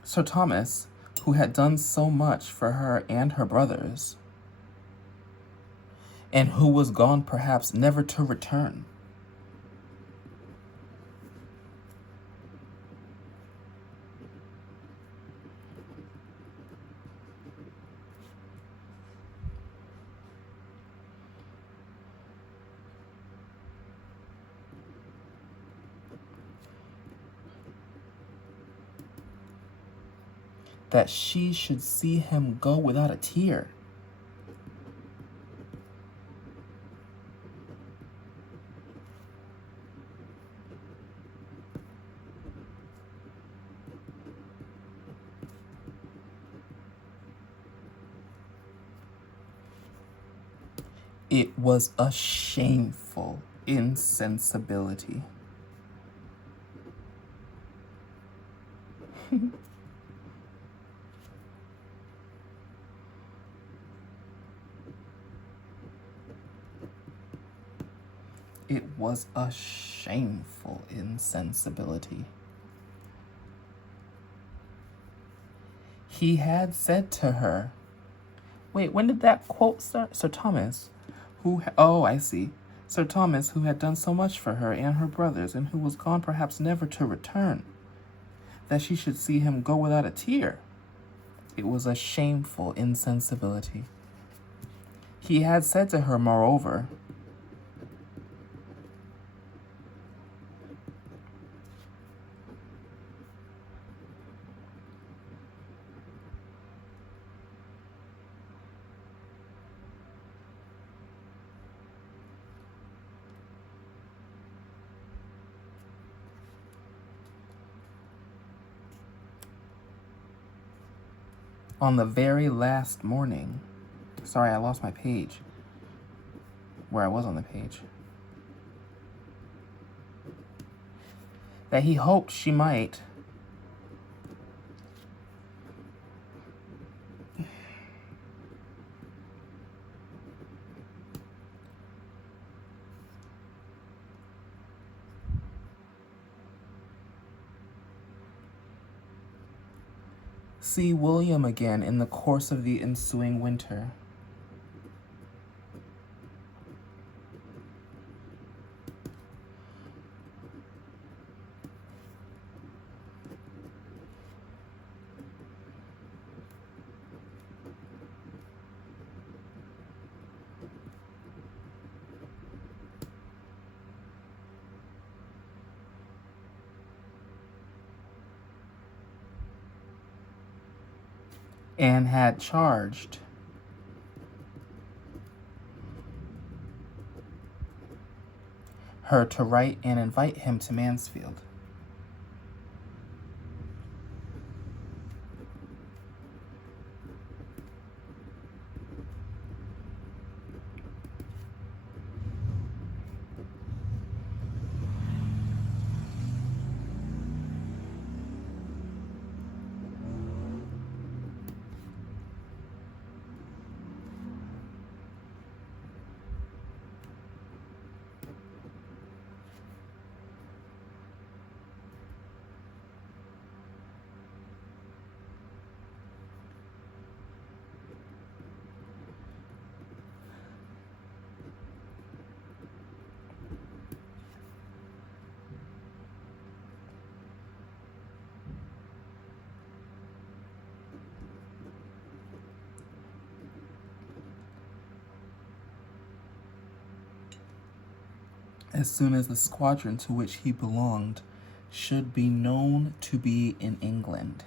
Sir Thomas, who had done so much for her and her brothers, and who was gone perhaps never to return, that she should see him go without a tear. It was a shameful insensibility. It was a shameful insensibility. He had said to her, wait, when did that quote start? Sir Thomas, oh, I see. Sir Thomas, who had done so much for her and her brothers, and who was gone perhaps never to return, that she should see him go without a tear. It was a shameful insensibility. He had said to her, moreover, on the very last morning. Sorry, I lost my page. Where I was on the page. That he hoped she might see William again in the course of the ensuing winter. And had charged her to write and invite him to Mansfield. As soon as the squadron to which he belonged should be known to be in England.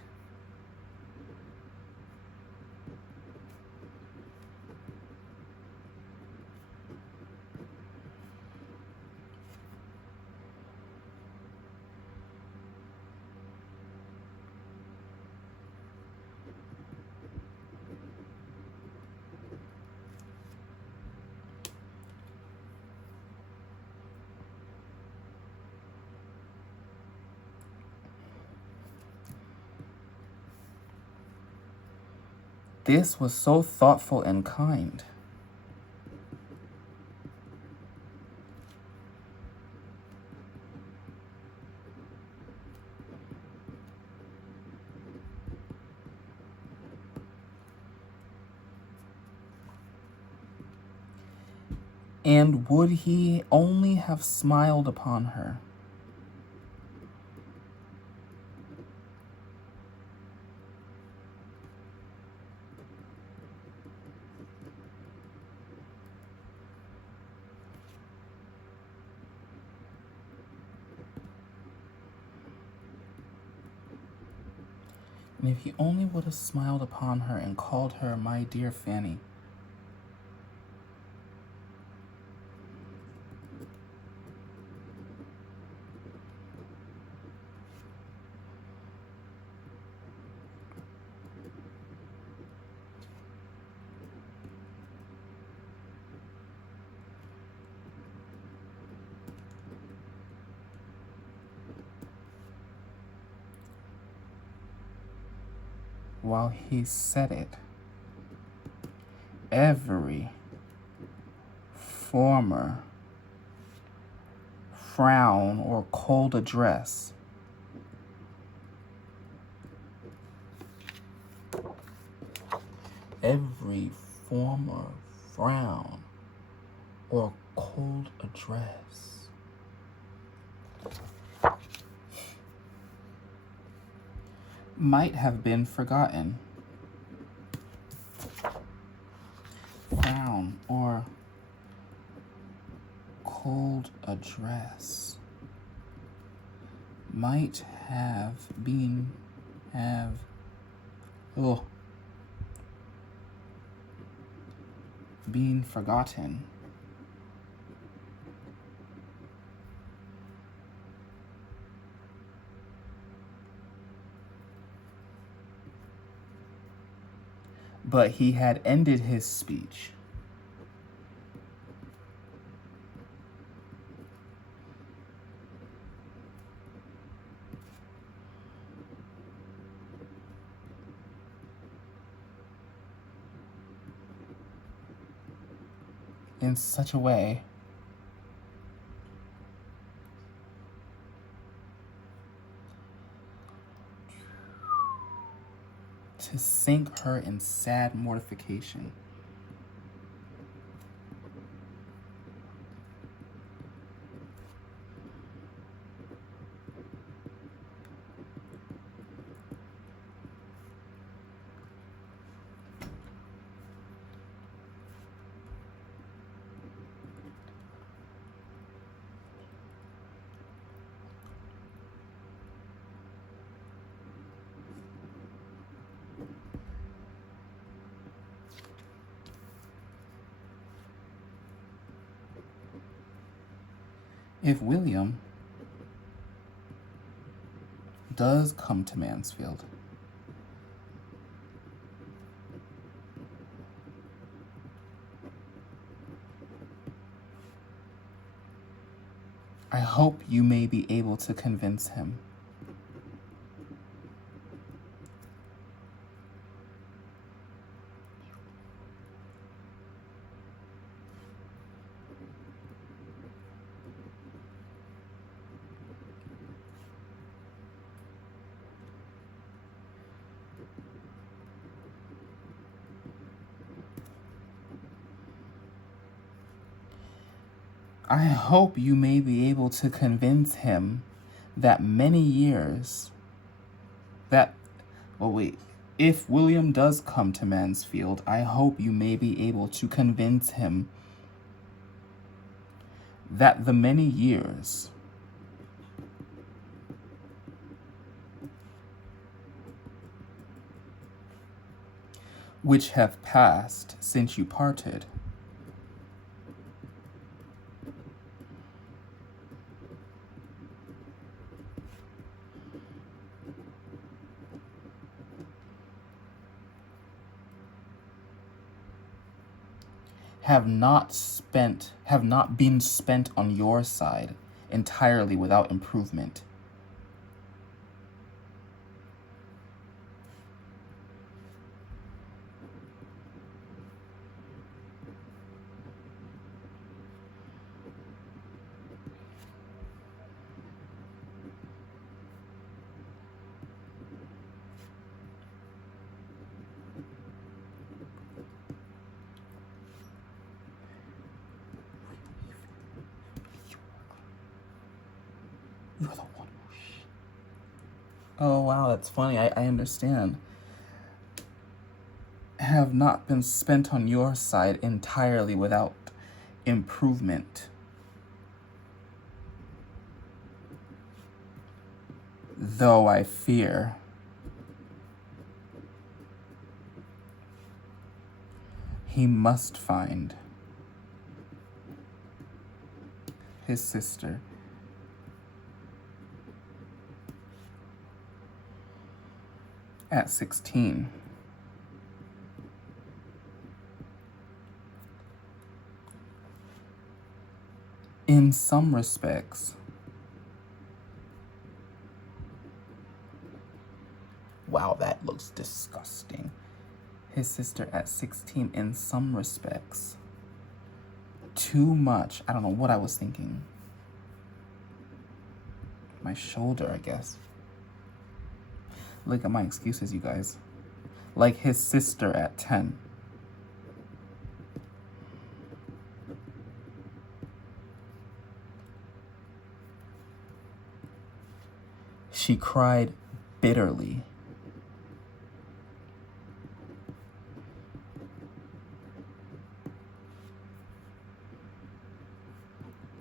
This was so thoughtful and kind. And would he only have smiled upon her? And if he only would have smiled upon her and called her my dear Fanny. While he said it, every former frown or cold address every former frown or Cold address. Might have been forgotten. Frown or cold address. Might have been been forgotten. But he had ended his speech. In such a way to sink her in sad mortification. If William does come to Mansfield, I hope you may be able to convince him I hope you may be able to convince him that many years that, well, wait. If William does come to Mansfield, I hope you may be able to convince him that the many years which have passed since you parted have not been spent on your side entirely without improvement. You're the one. Oh, wow, that's funny. I understand. Have not been spent on your side entirely without improvement. Though I fear he must find his sister at 16. In some respects, wow, that looks disgusting. His sister at 16, in some respects. Too much. I don't know what I was thinking. My shoulder, I guess. Look at my excuses, you guys. Like his sister at 10. She cried bitterly.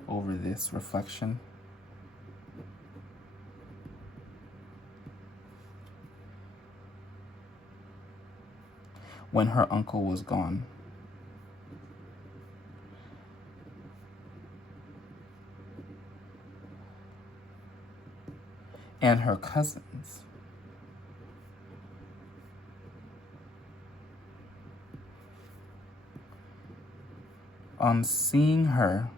Over this reflection. When her uncle was gone. And her cousins. On seeing her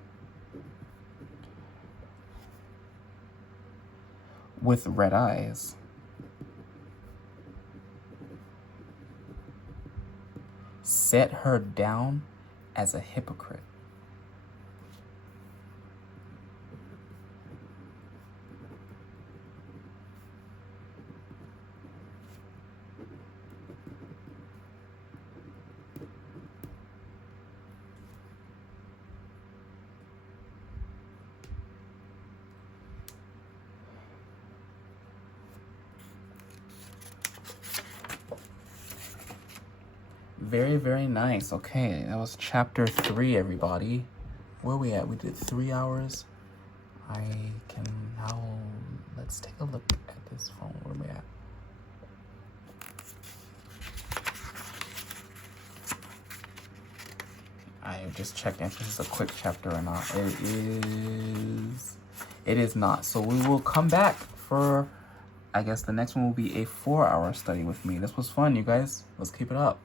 with red eyes, set her down as a hypocrite. Very, very nice. Okay, that was chapter 3, everybody. Where are we at? We did 3 hours. I can now, let's take a look at this phone. Where are we at? I just checking if this is a quick chapter or not. It is not. So we will come back for, I guess the next one will be a 4-hour study with me. This was fun, you guys. Let's keep it up.